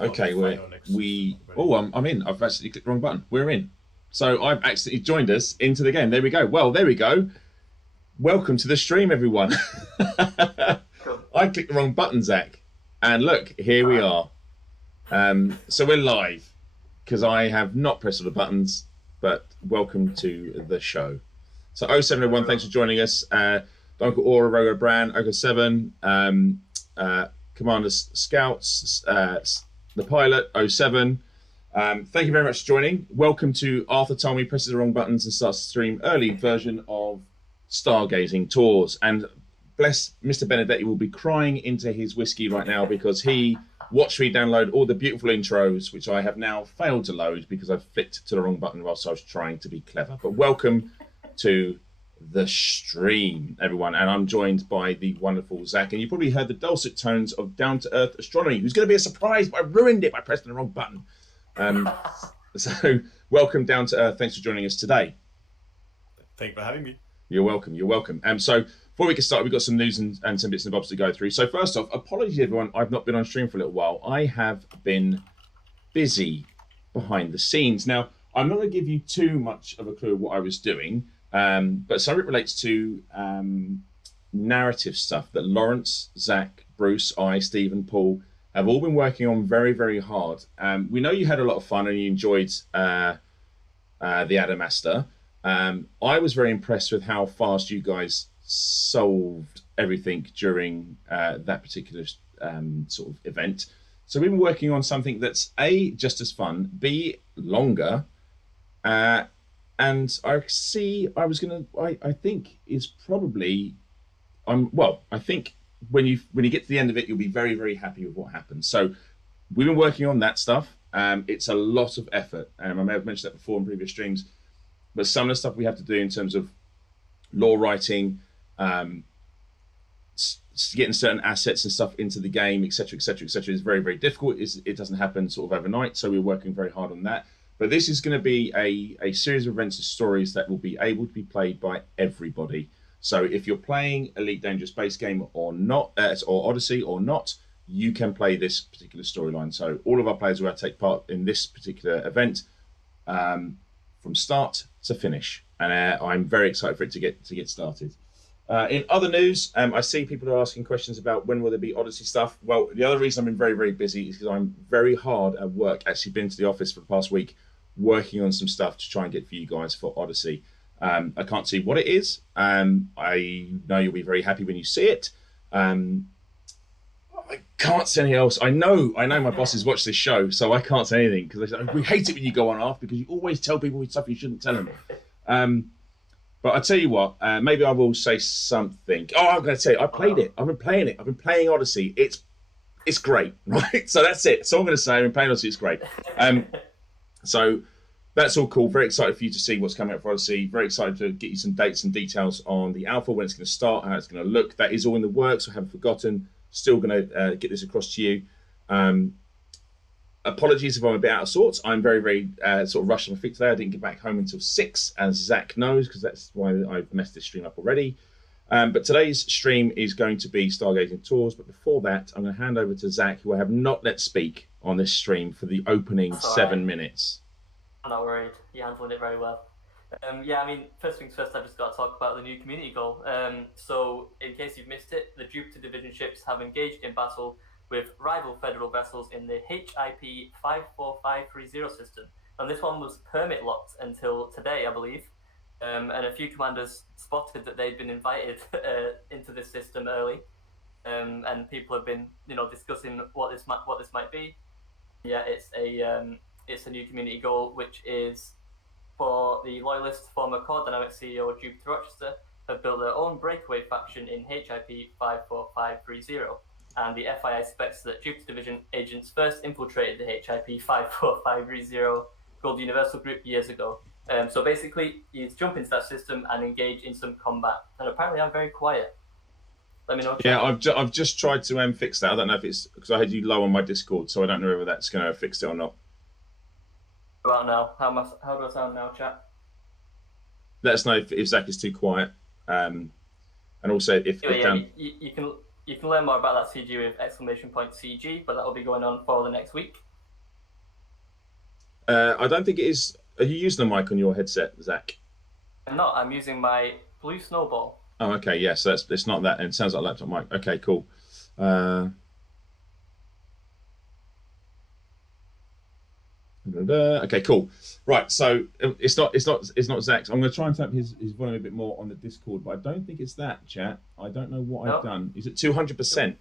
Okay, I'm in. I've actually clicked the wrong button. We're in. So I've actually joined us into the game. There we go. Well, there we go. Welcome to the stream, everyone. Cool. I clicked the wrong button, Zach. And look, here we are. So we're live because I have not pressed all the buttons, but welcome to the show. So 0701, thanks for joining us. Uncle Aura, Rogo Bran, Oka 7, Commander Scouts, the pilot, 07. Thank you very much for joining. Welcome to Arthur told me presses the wrong buttons and starts to stream early version of Stargazing Tours. And bless Mr. Benedetti will be crying into his whiskey right now because he watched me download all the beautiful intros, which I have now failed to load because I've flicked to the wrong button whilst I was trying to be clever. But welcome to the stream, everyone, and I'm joined by the wonderful Zac, and you probably heard the dulcet tones of Down to Earth Astronomy, who's going to be a surprise, but I ruined it by pressing the wrong button. So welcome Down to Earth. Thanks for joining us today. Thank you for having me. You're welcome. You're welcome. So before we get started, we've got some news and some bits and bobs to go through. So first off, apologies everyone, I've not been on stream for a little while. I have been busy behind the scenes. Now, I'm not going to give you too much of a clue of what I was doing. But some of it relates to narrative stuff that Lawrence, Zac, Bruce, Stephen, Paul have all been working on very, very hard. We know you had a lot of fun and you enjoyed the Adamastor. I was very impressed with how fast you guys solved everything during that particular sort of event. So we've been working on something that's A, just as fun, B, longer, and I think is probably, I think when you get to the end of it, you'll be very, very happy with what happens. So we've been working on that stuff. It's a lot of effort. I may have mentioned that before in previous streams, but some of the stuff we have to do in terms of lore writing, getting certain assets and stuff into the game, etc., etc., etc., is very, very difficult. It doesn't happen sort of overnight. So we're working very hard on that. But this is going to be a series of events and stories that will be able to be played by everybody. So if you're playing Elite Dangerous base game or not, or Odyssey or not, you can play this particular storyline. So all of our players will take part in this particular event from start to finish. And I'm very excited for it to get started. In other news, I see people are asking questions about when will there be Odyssey stuff. Well, the other reason I've been very, very busy is because I'm very hard at work. Actually been to the office for the past week, working on some stuff to try and get for you guys for Odyssey. I can't see what it is. I know you'll be very happy when you see it. I can't say anything else. I know my bosses watch this show, so I can't say anything because we hate it when you go on off because you always tell people stuff you shouldn't tell them. But I tell you what, maybe I will say something. Oh, I'm going to tell you, I played it. I've been playing it. I've been playing Odyssey. It's great, right? So that's it. So I'm going to say I've been playing Odyssey. It's great. So that's all cool. Very excited for you to see what's coming up for Odyssey. Very excited to get you some dates and details on the alpha, when it's going to start, how it's going to look. That is all in the works. I haven't forgotten. Still going to get this across to you. Apologies if I'm a bit out of sorts. I'm very, very sort of rushed on my feet today. I didn't get back home until 6, as Zac knows, because that's why I've messed this stream up already. But today's stream is going to be Stargazing Tours. But before that, I'm going to hand over to Zac, who I have not let speak on this stream for the opening 7 minutes. I'm not worried. You handled it very well. Yeah, I mean, first things first, I've just got to talk about the new community goal. So, in case you've missed it, the Jupiter Division ships have engaged in battle with rival federal vessels in the HIP 54530 system. And this one was permit locked until today, I believe. And a few commanders spotted that they'd been invited into this system early. And people have been, discussing what this might be. Yeah, it's a new community goal, which is for the loyalist former Core Dynamics CEO Jupiter Rochester have built their own breakaway faction in HIP 54530. And the FIA expects that Jupiter Division agents first infiltrated the HIP 54530 Gold Universal Group years ago. So basically, you jump into that system and engage in some combat. And apparently, I'm very quiet. Let me know. Yeah, I've just tried to fix that. I don't know if it's because I had you low on my Discord, so I don't know whether that's going to fix it or not. About now, how do I sound now, chat? Let us know if Zac is too quiet, and also if you you can learn more about that CG with !CG, but that will be going on for the next week. I don't think it is. Are you using the mic on your headset, Zach? I'm not. I'm using my Blue Snowball. Oh, okay. Yes, it's not that. It sounds like a laptop mic. Okay, cool. Okay, cool. Right, so it's not Zach's. I'm going to try and tap his volume a bit more on the Discord, but I don't think it's that, chat. I don't know what I've done. Is it 200%?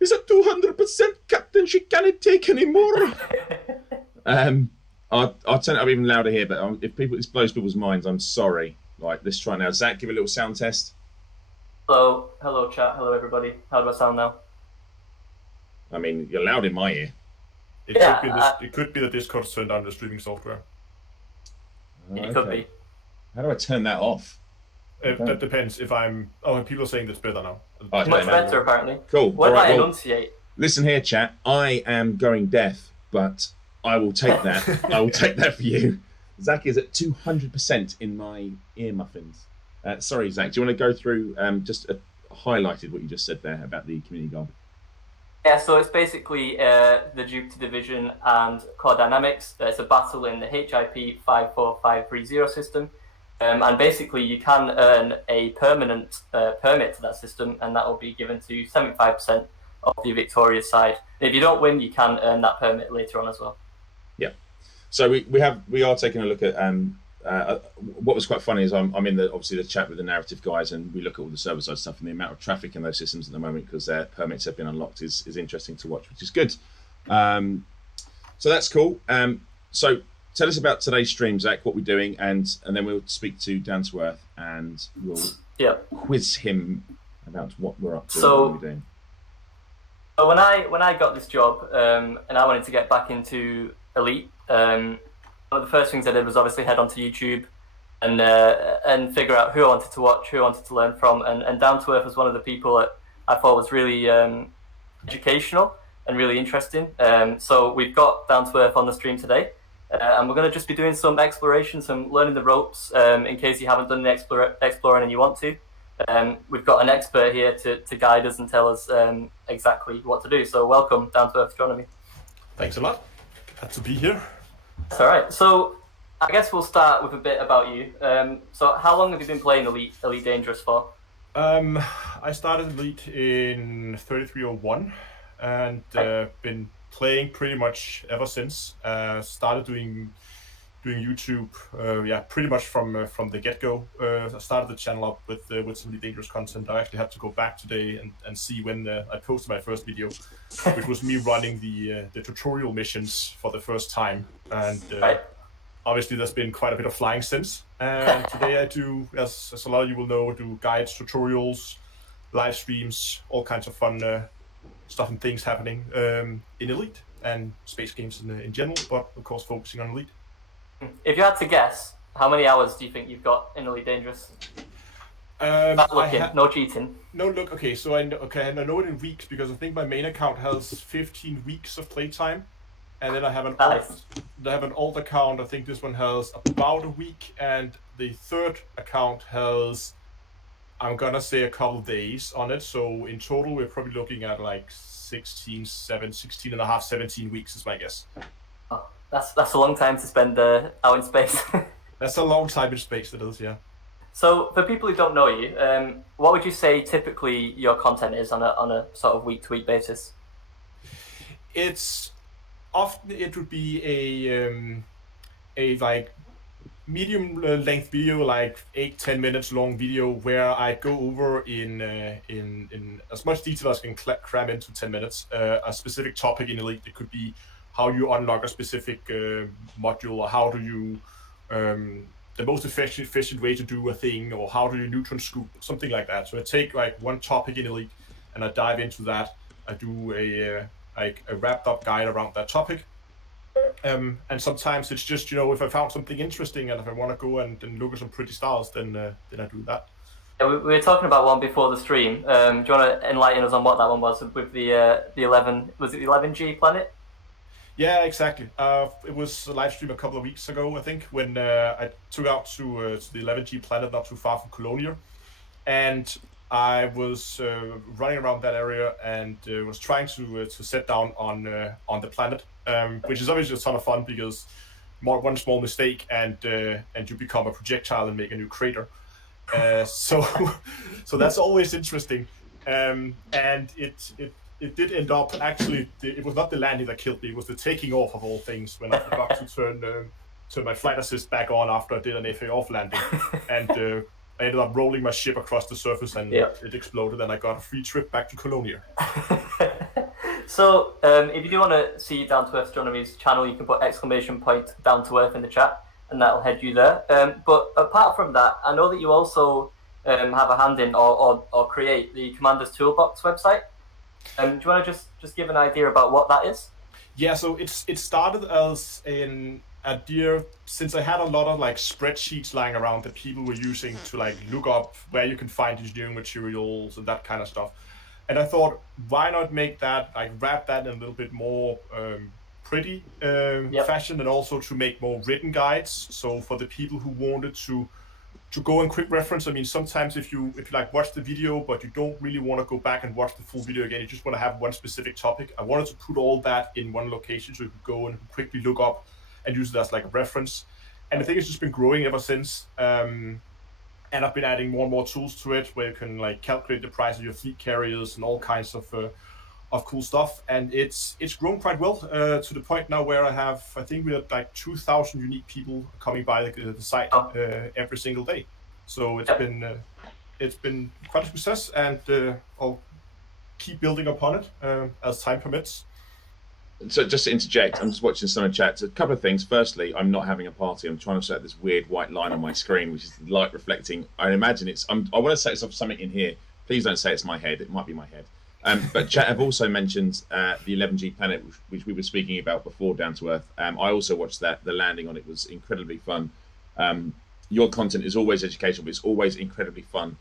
Is it 200%, Captain? She can't take anymore. I'll turn it up even louder here, but if this blows people's minds, I'm sorry. Right, let's try now. Zach, give a little sound test. Hello, chat. Hello, everybody. How do I sound now? I mean, you're loud in my ear. It could be the Discord turned on the streaming software. It could be. How do I turn that off? That depends. If I'm... Oh, people are saying that's better now. Much better, apparently. Cool. What I enunciate? Listen here, chat. I am going deaf, but I will take that. I will take that for you. Zach is at 200% in my ear muffins. Sorry, Zach. Do you want to go through just highlighted what you just said there about the community goal? Yeah, so it's basically the Jupiter Division and Core Dynamics. It's a battle in the HIP 54530 system. And basically you can earn a permanent permit to that system, and that will be given to 75% of the victorious side. And if you don't win, you can earn that permit later on as well. Yeah. So we are taking a look at what was quite funny is I'm in obviously the chat with the narrative guys, and we look at all the server side stuff, and the amount of traffic in those systems at the moment because their permits have been unlocked is interesting to watch, which is good. So that's cool. So tell us about today's stream, Zach, what we're doing, and then we'll speak to Down to Earth and we'll quiz him about what we're up to. So, what we're doing. So when I got this job and I wanted to get back into Elite, one of the first things I did was obviously head onto YouTube and figure out who I wanted to watch, who I wanted to learn from, and Down to Earth was one of the people that I thought was really educational and really interesting. So we've got Down to Earth on the stream today, and we're going to just be doing some exploration, some learning the ropes, in case you haven't done the exploring and you want to. We've got an expert here to guide us and tell us exactly what to do. So welcome, Down to Earth Astronomy. Thanks a lot. Glad to be here. That's all right. So I guess we'll start with a bit about you. So how long have you been playing Elite Dangerous for? I started Elite in 3301 and been playing pretty much ever since. Started doing YouTube, pretty much from the get-go. I started the channel up with some really dangerous content. I actually had to go back today and see when I posted my first video, which was me running the tutorial missions for the first time. And obviously there's been quite a bit of flying since. And today I do, as a lot of you will know, do guides, tutorials, live streams, all kinds of fun stuff and things happening in Elite and space games in general, but of course focusing on Elite. If you had to guess, how many hours do you think you've got in Elite Dangerous? Not looking, no cheating. No, look, okay, so I know it in weeks because I think my main account has 15 weeks of playtime, and then I have an alt account. I think this one has about a week, and the third account has, I'm gonna say, a couple days on it. So in total, we're probably looking at like 16 and a half, 17 weeks is my guess. That's a long time to spend out in space. That's a long time in space, it is, yeah. So for people who don't know you, what would you say typically your content is on a sort of week-to-week basis? It's often it would be a like medium length video, like 8-10 minutes long video, where I go over in as much detail as I can cram into 10 minutes a specific topic in Elite. It could be how you unlock a specific module, or how do you the most efficient way to do a thing, or how do you neutron scoop, something like that. So I take like one topic in Elite and I dive into that. I do a wrapped up guide around that topic. And sometimes it's just, if I found something interesting and if I want to go and look at some pretty stars, then I do that. Yeah, we were talking about one before the stream. Do you want to enlighten us on what that one was with the 11? Was it the 11G planet? Yeah, exactly. It was a live stream a couple of weeks ago, I think, when I took out to the 11G planet not too far from Colonia. And I was running around that area and was trying to set down on the planet, which is obviously a ton of fun because one small mistake and you become a projectile and make a new crater. So that's always interesting. And it did end up actually. It was not the landing that killed me. It was the taking off of all things when I forgot to turn my flight assist back on after I did an FA off landing, and I ended up rolling my ship across the surface and it exploded, and I got a free trip back to Colonia. So, if you do want to see Down to Earth Astronomy's channel, you can put ! Down to Earth in the chat, and that'll head you there. But apart from that, I know that you also have a hand in or create the Commander's Toolbox website. Do you want to just give an idea about what that is? Yeah, so it started as an idea since I had a lot of like spreadsheets lying around that people were using to like look up where you can find engineering materials and that kind of stuff. And I thought, why not make that, like wrap that in a little bit more pretty fashion, and also to make more written guides. So for the people who wanted to go and quick reference, I mean, sometimes if you like watch the video, but you don't really want to go back and watch the full video again, you just want to have one specific topic. I wanted to put all that in one location so you could go and quickly look up and use it as like a reference. And I think it's just been growing ever since. And I've been adding more and more tools to it where you can like calculate the price of your fleet carriers and all kinds of cool stuff. And it's grown quite well to the point now where I think we have like 2,000 unique people coming by the site every single day. So it's been quite a success, and I'll keep building upon it as time permits. So just to interject, I'm just watching some of the chats. A couple of things. Firstly, I'm not having a party. I'm trying to set this weird white line on my screen, which is light reflecting. I imagine I want to set something in here. Please don't say it's my head. It might be my head. But chat have also mentioned the 11G planet, which we were speaking about before, Down to Earth. I also watched that. The landing on it was incredibly fun. Your content is always educational, but it's always incredibly fun.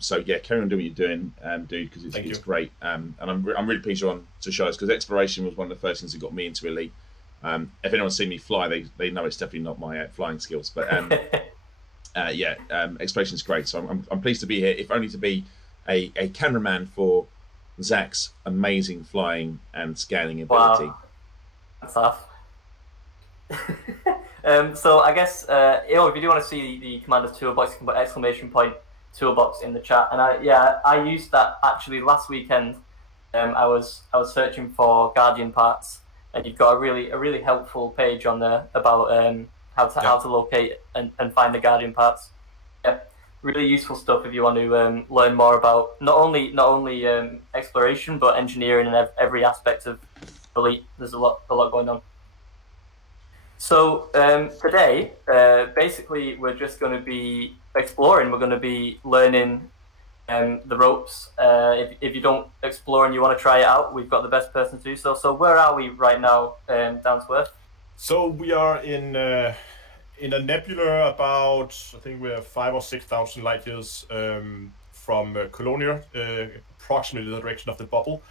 So yeah, carry on doing what you're doing, dude, because it's great. And I'm really pleased you're on to show us, because exploration was one of the first things that got me into Elite. If anyone's seen me fly, they know it's definitely not my flying skills. But exploration is great. So I'm pleased to be here, if only to be a cameraman for Zac's amazing flying and scanning ability. Wow. That's tough. So I guess if you do want to see the Commander's Toolbox, you can put ! Toolbox in the chat. And I used that actually last weekend. I was searching for Guardian parts, and you've got a really helpful page on there about how to locate and find the Guardian parts. Yeah, really useful stuff if you want to learn more about not only exploration, but engineering and every aspect of Elite. There's a lot going on. So today, basically, we're just going to be exploring. We're going to be learning the ropes. If you don't explore and you want to try it out, we've got the best person to do so. So where are we right now, Down to Earth? So we are in a nebula about, I think we're 5,000 or 6,000 light years from Colonia, approximately the direction of the bubble.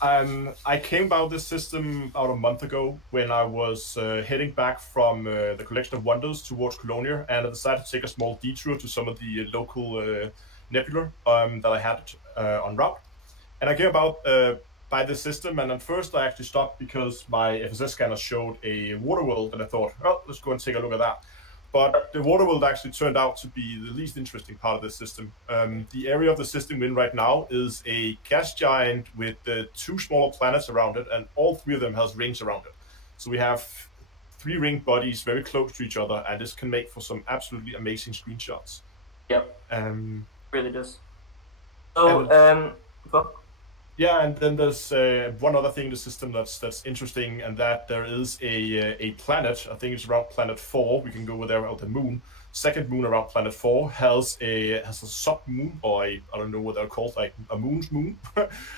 I came about this system about a month ago when I was heading back from the Collection of Wonders towards Colonia, and I decided to take a small detour to some of the local nebula that I had en route. And I came about by this system, and at first I actually stopped because my FSS scanner showed a water world, and I thought, well, let's go and take a look at that. But the water world actually turned out to be the least interesting part of this system. The area of the system we're in right now is a gas giant with 2 smaller planets around it, and all 3 of them has rings around it. So we have 3 ringed bodies very close to each other, and this can make for some absolutely amazing screenshots. Yep. Really does. So, yeah, and then there's one other thing in the system that's interesting, and that there is a planet. I think it's around planet 4. We can go over there, the moon. Second moon around planet 4 has a sub-moon, or I don't know what they're called, like a moon's moon.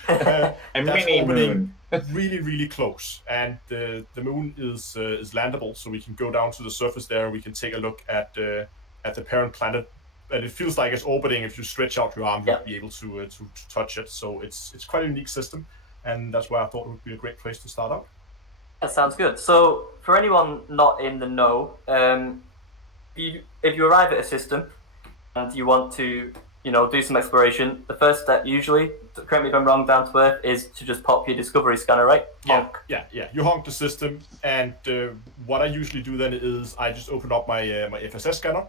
A mini moon. Really, really close, and the moon is landable, so we can go down to the surface there. We can take a look at the parent planet. And it feels like it's orbiting. If you stretch out your arm, you'll be able to touch it. So it's quite a unique system, and that's why I thought it would be a great place to start out. That sounds good. So for anyone not in the know, if you arrive at a system and you want to do some exploration, the first step usually, correct me if I'm wrong, down to Earth, is to just pop your discovery scanner, right? Honk. Yeah. You honk the system, and what I usually do then is I just open up my FSS scanner,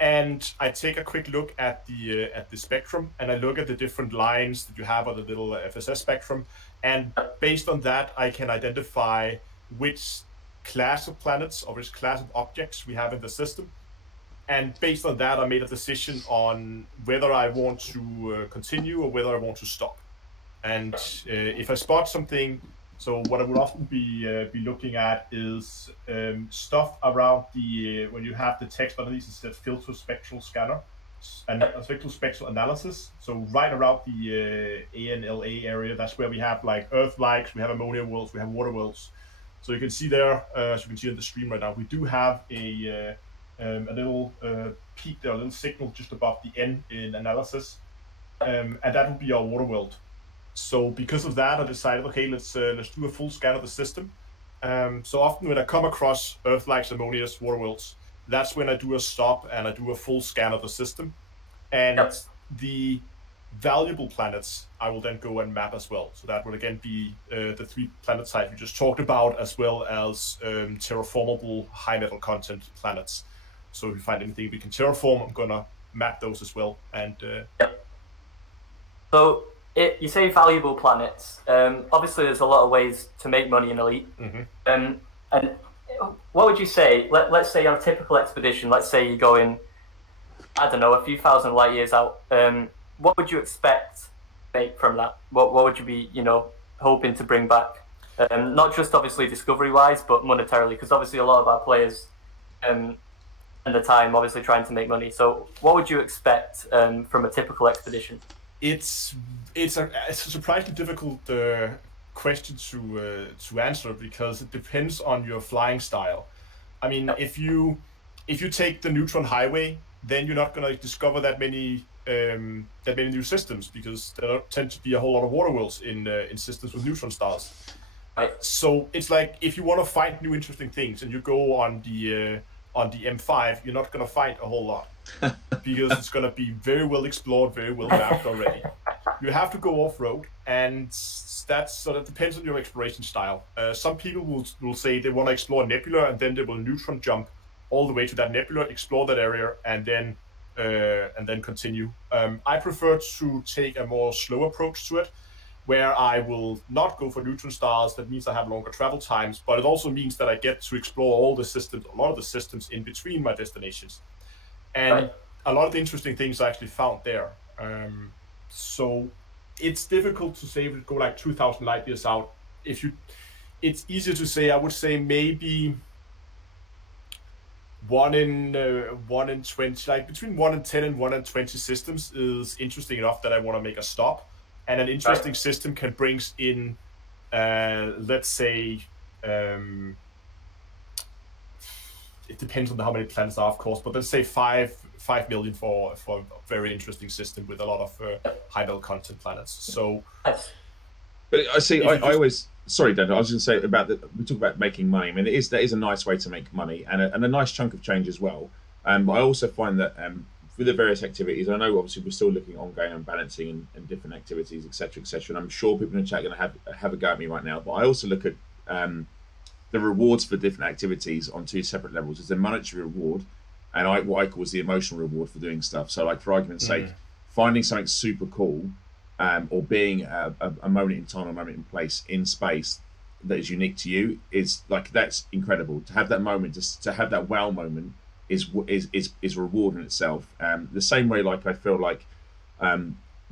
and I take a quick look at the spectrum, and I look at the different lines that you have on the little FSS spectrum, and based on that, I can identify which class of planets or which class of objects we have in the system. And based on that, I made a decision on whether I want to continue or whether I want to stop. And if I spot something, so what I would often be looking at is stuff around when you have the text underneath, it says filter spectral scanner and spectral spectral analysis. So right around the ANLA area, that's where we have like Earth likes, we have ammonia worlds, we have water worlds. So you can see there, as you can see in the stream right now, we do have a little peak there, a little signal just above the N in analysis, and that would be our water world. So because of that, I decided, okay, let's do a full scan of the system. So often when I come across Earth-like ammonia's water worlds, that's when I do a stop and I do a full scan of the system. And the valuable planets, I will then go and map as well. So that would again be the 3 planet types we just talked about, as well as terraformable high metal content planets. So if we find anything we can terraform, I'm gonna map those as well. And so you say valuable planets. Obviously, there's a lot of ways to make money in Elite. And what would you say? Let's say on a typical expedition, let's say you're going, I don't know, a few thousand light years out. What would you expect to make from that? What would you be, hoping to bring back? Not just obviously discovery-wise, but monetarily, because obviously a lot of our players and the time obviously trying to make money. So what would you expect from a typical expedition? It's a surprisingly difficult question to answer, because it depends on your flying style. I mean, if you take the neutron highway, then you're not going to discover that many new systems, because there don't tend to be a whole lot of water worlds in systems with neutron stars. Right. So it's like, if you want to find new interesting things and you go on the M5, you're not going to find a whole lot, because it's going to be very well explored, very well mapped already. You have to go off-road, and that depends on your exploration style. Some people will say they want to explore a nebula, and then they will neutron jump all the way to that nebula, explore that area, and then continue. I prefer to take a more slow approach to it, where I will not go for neutron stars. That means I have longer travel times, but it also means that I get to explore all the systems, a lot of the systems in between my destinations. And a lot of the interesting things I actually found there. So it's difficult to say if it go like 2,000 light years out. It's easier to say, I would say maybe 1 in 20, like between 1 in 10 and 1 in 20 systems is interesting enough that I want to make a stop. And an interesting system can bring in, let's say, it depends on how many planets are, of course, but let's say 5 million for a very interesting system with a lot of high metal content planets. So, but I see. I always, sorry, Dan, I was going to say we talk about making money. I mean, that is a nice way to make money, and a nice chunk of change as well. But I also find that with the various activities, I know obviously we're still looking ongoing and balancing and different activities, etc., etc. And I'm sure people in the chat are going to have a go at me right now. But I also look at the rewards for different activities on 2 separate levels. There's a monetary reward, and what I call is the emotional reward for doing stuff. So, like, for argument's sake, finding something super cool, or being a moment in time or a moment in place in space that is unique to you, is like, that's incredible. To have that moment, to have that wow moment is reward in itself. The same way, like, I feel like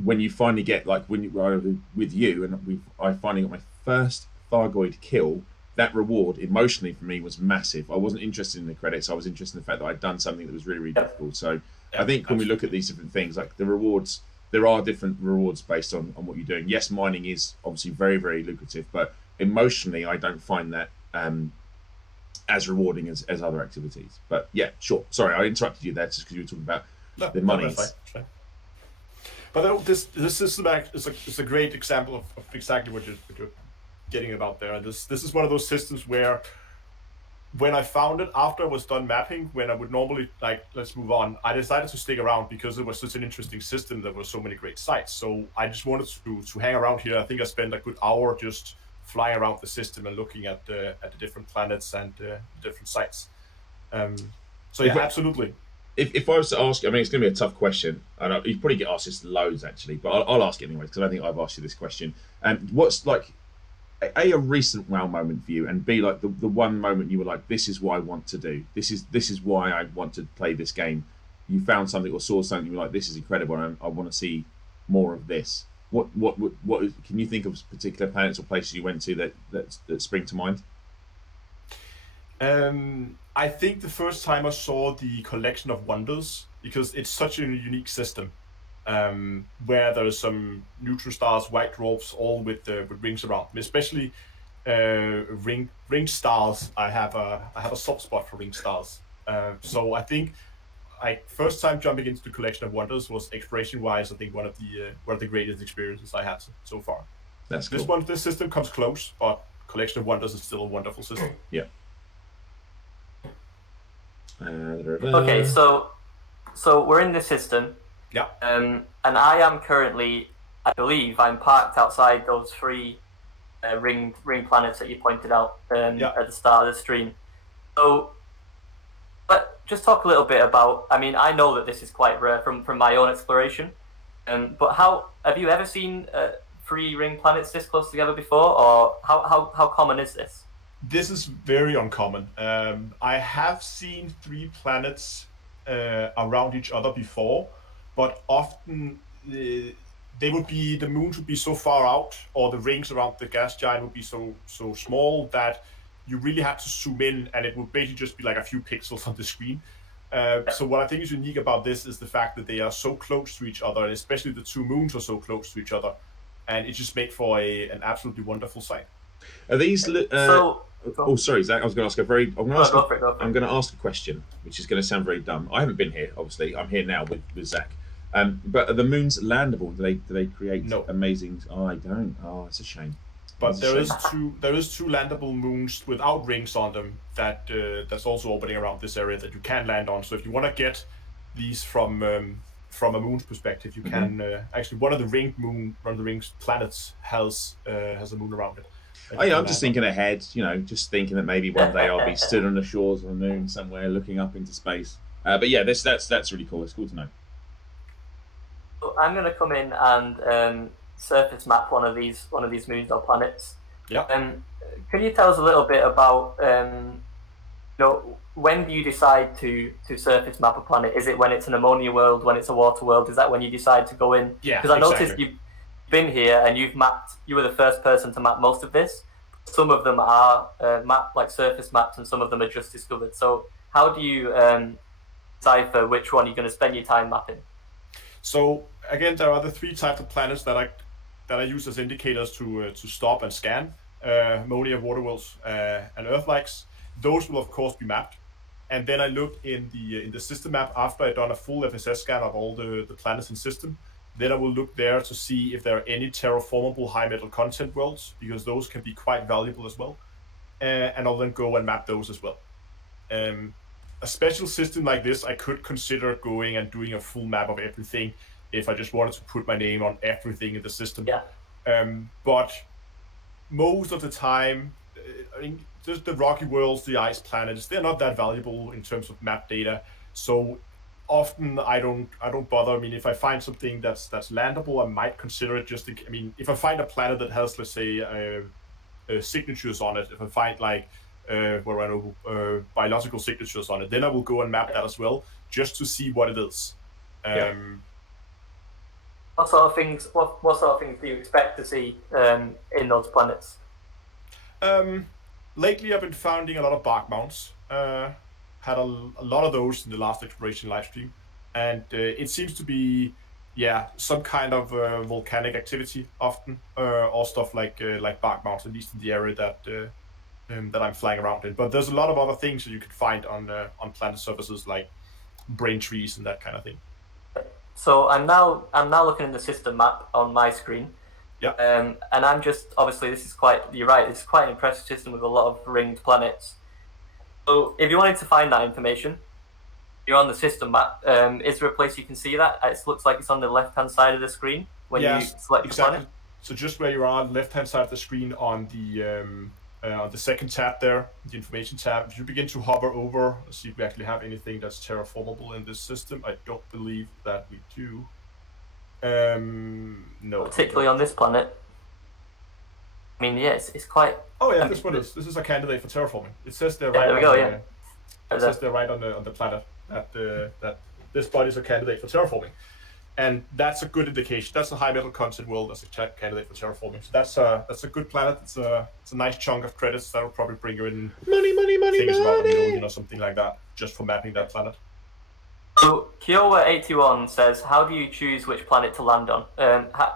when you finally get, like, when you with you, and I finally got my first Thargoid kill, that reward emotionally for me was massive. I wasn't interested in the credits. I was interested in the fact that I'd done something that was really, really difficult. So I think when we look at these different things, like the rewards, there are different rewards based on what you're doing. Yes, mining is obviously very, very lucrative, but emotionally, I don't find that as rewarding as other activities. But yeah, sure. Sorry, I interrupted you there just because you were talking about the money. That's fine. But this system is a great example of exactly what you're getting about there. This is one of those systems where when I found it after I was done mapping, when I would normally let's move on, I decided to stick around because it was such an interesting system. There were so many great sites, so I just wanted to hang around here. I think I spent a good hour just flying around the system and looking at the different planets and different sites. So yeah, absolutely. If I was to ask, I mean, it's going to be a tough question. I know you probably get asked this loads actually, but I'll ask it anyway because I don't think I've asked you this question. What's like a recent wow moment for you, and B, like the one moment you were like, this is what I want to do. This is why I want to play this game. You found something or saw something, you were like, this is incredible, and I want to see more of this. What can you think of particular planets or places you went to that spring to mind? I think the first time I saw the Collection of Wonders, because it's such a unique system, where there are some neutron stars, white dwarfs, all with rings around them. Especially ring stars. I have a soft spot for ring stars. So I think first time jumping into the Collection of Wonders was exploration-wise, I think one of the greatest experiences I had so far. That's cool. This system comes close, but Collection of Wonders is still a wonderful system. Yeah. Okay, so we're in this system. Yeah. And I am currently, I believe, I'm parked outside those three ring planets that you pointed out at the start of the stream. So, but just talk a little bit about. I mean, I know that this is quite rare from my own exploration. But how have you ever seen three ring planets this close together before, or how common is this? This is very uncommon. I have seen three planets around each other before, but often the moons would be so far out, or the rings around the gas giant would be so small that you really have to zoom in, and it would basically just be like a few pixels on the screen. So what I think is unique about this is the fact that they are so close to each other, and especially the two moons are so close to each other, and it just makes for an absolutely wonderful sight. Are these? Oh, sorry, Zach. I was going to ask I'm going to ask a question, which is going to sound very dumb. I haven't been here, obviously. I'm here now with Zach. But are the moons landable? Do they create amazing? Oh, I don't. Oh, it's a shame. But there is two landable moons without rings on them that's also orbiting around this area that you can land on. So if you want to get these from a moon's perspective, you can actually one of the rings planets has a moon around it. I'm just thinking ahead, just thinking that maybe one day I'll be stood on the shores of the moon somewhere, looking up into space. But yeah, that's really cool. It's cool to know. So I'm going to come in and surface map one of these moons or planets. Yeah. Can you tell us a little bit about when do you decide to surface map a planet? Is it when it's an ammonia world, when it's a water world? Is that when you decide to go in? Yeah. Because I noticed you've been here and you were the first person to map most of this. Some of them are mapped like surface maps, and some of them are just discovered. So how do you decipher which one you're going to spend your time mapping? So again, there are the three types of planets that I use as indicators to stop and scan: ammonia, water worlds, and Earth-likes. Those will of course be mapped, and then I look in the system map after I've done a full FSS scan of all the planets in system. Then I will look there to see if there are any terraformable high metal content worlds, because those can be quite valuable as well. And I'll then go and map those as well. A special system like this, I could consider going and doing a full map of everything if I just wanted to put my name on everything in the system. Yeah. But most of the time, just the rocky worlds, the ice planets, they're not that valuable in terms of map data. So often I don't bother. I mean, if I find something that's landable, I might consider it. If I find a planet that has, let's say, signatures on it, if I find biological signatures on it, then I will go and map that as well, just to see what it is. What sort of things? What sort of things do you expect to see in those planets? Lately, I've been finding a lot of bark mounts. Had a lot of those in the last exploration live stream, and it seems to be some kind of volcanic activity often, or stuff like bark mounts, at least in the area that I'm flying around in. But there's a lot of other things that you can find on planet surfaces, like brain trees and that kind of thing. So I'm now looking at the system map on my screen. Yeah. And I'm just, obviously, you're right, it's quite an impressive system with a lot of ringed planets. So if you wanted to find that information, you're on the system map. Is there a place you can see that? It looks like it's on the left-hand side of the screen when you select the planet. So just where you are on the left-hand side of the screen on the second tab there, the information tab, if you begin to hover over, see if we actually have anything that's terraformable in this system. I don't believe that we do. No. Particularly on this planet. I mean, yes, it's quite. Oh yeah, this one is. This is a candidate for terraforming. It says there right. There we go. Yeah. It says there right on the planet that this body is a candidate for terraforming, and that's a good indication. That's a high metal content world as a candidate for terraforming. So that's a good planet. It's a nice chunk of credits that will probably bring you in money, things about $1 million or something like that just for mapping that planet. So Kiowa81 says, "How do you choose which planet to land on?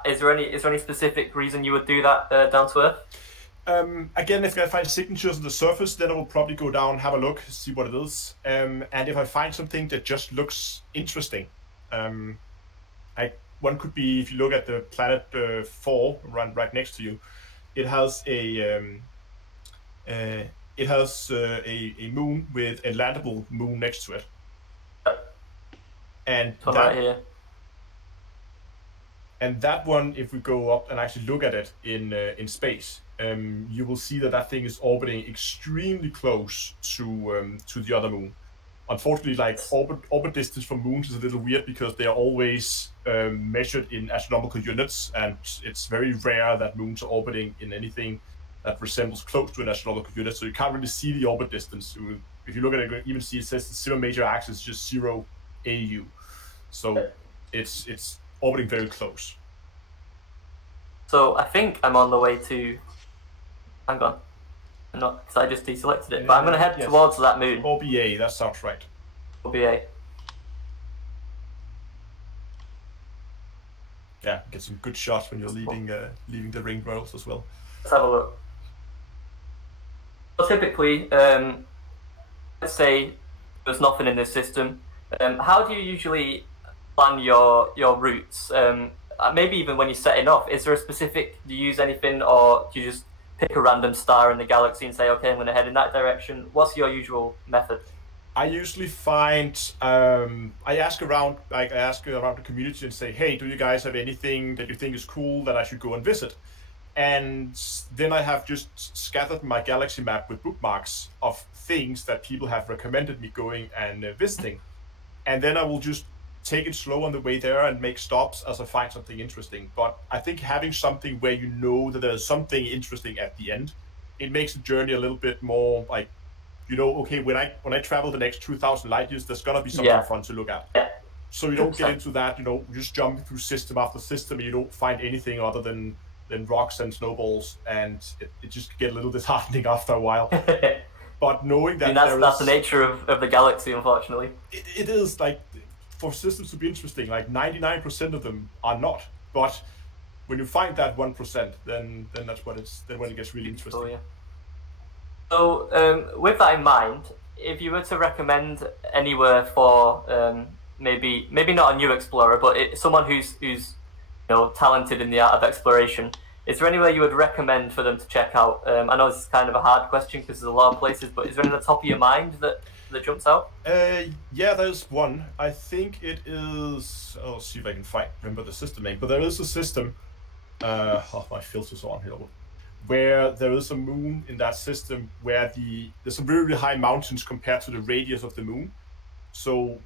Is there any specific reason you would do that down to Earth?" Again, if I find signatures on the surface, then I will probably go down, have a look, see what it is. And if I find something that just looks interesting, one could be, if you look at the planet 4 right next to you, it has a moon with a landable moon next to it. And right here. And that one, if we go up and actually look at it in space, you will see that thing is orbiting extremely close to the other moon. Unfortunately, like orbit distance from moons is a little weird because they are always measured in astronomical units, and it's very rare that moons are orbiting in anything that resembles close to an astronomical unit. So you can't really see the orbit distance. If you look at it, you even see it says the zero major axis, just 0 AU. So it's orbiting very close. So I think I'm on the way to. Hang on, I'm not, because I just deselected it. But I'm going to head towards that moon. OBA, that sounds right. OBA. Yeah, get some good shots when you're leaving the ring worlds as well. Let's have a look. So typically, let's say there's nothing in this system. How do you usually plan your routes? Maybe even when you're setting off, is there a specific, do you use anything, or do you just pick a random star in the galaxy and say, okay, I'm going to head in that direction? What's your usual method? I usually find, I ask around the community and say, hey, do you guys have anything that you think is cool that I should go and visit? And then I have just scattered my galaxy map with bookmarks of things that people have recommended me going and visiting. And then I will just take it slow on the way there and make stops as I find something interesting. But I think having something where you know that there's something interesting at the end, it makes the journey a little bit more like, okay, when I travel the next 2,000 light years, there's gonna be something fun to look at. Yeah. So you don't get into that, just jumping through system after system, and you don't find anything other than rocks and snowballs, and it just get a little disheartening after a while. But knowing that that's the nature of the galaxy, unfortunately. It is, like, for systems to be interesting, like 99% of them are not. But when you find that 1%, then that's when it gets really interesting. Oh, yeah. So with that in mind, if you were to recommend anywhere for maybe not a new explorer, but someone who's talented in the art of exploration, is there anywhere you would recommend for them to check out? I know this is kind of a hard question because there's a lot of places, but is there any on the top of your mind that jumps out? Yeah, there's one. I think it is. I'll see if I can remember the system name. But there is a system. My filters are on here. Where there is a moon in that system where there's some really, really high mountains compared to the radius of the moon. So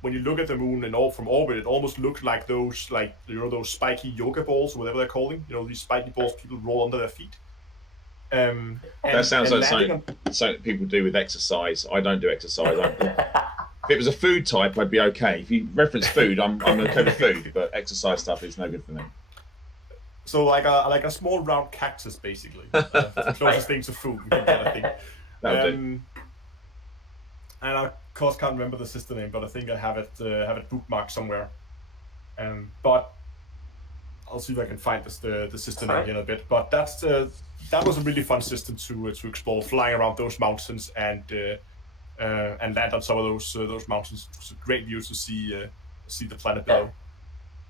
when you look at the moon and from orbit, it almost looks like those those spiky yoga balls or whatever they're calling. These spiky balls people roll under their feet. That sounds like something people do with exercise. I don't do exercise. If it was a food type, I'd be okay. If you reference food, I'm okay with food, but exercise stuff is no good for me. So like a small round cactus, basically. The closest thing to food we can get, I think. That'll do. And I, of course, can't remember the system name, but I think I have it bookmarked somewhere. But I'll see if I can find the system name in a bit. But that was a really fun system to explore, flying around those mountains and land on some of those mountains. It was a great view to see the planet below.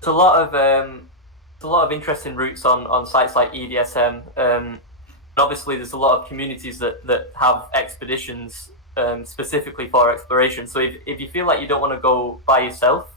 There's a lot of interesting routes on sites like EDSM. Obviously, there's a lot of communities that have expeditions specifically for exploration. So if you feel like you don't want to go by yourself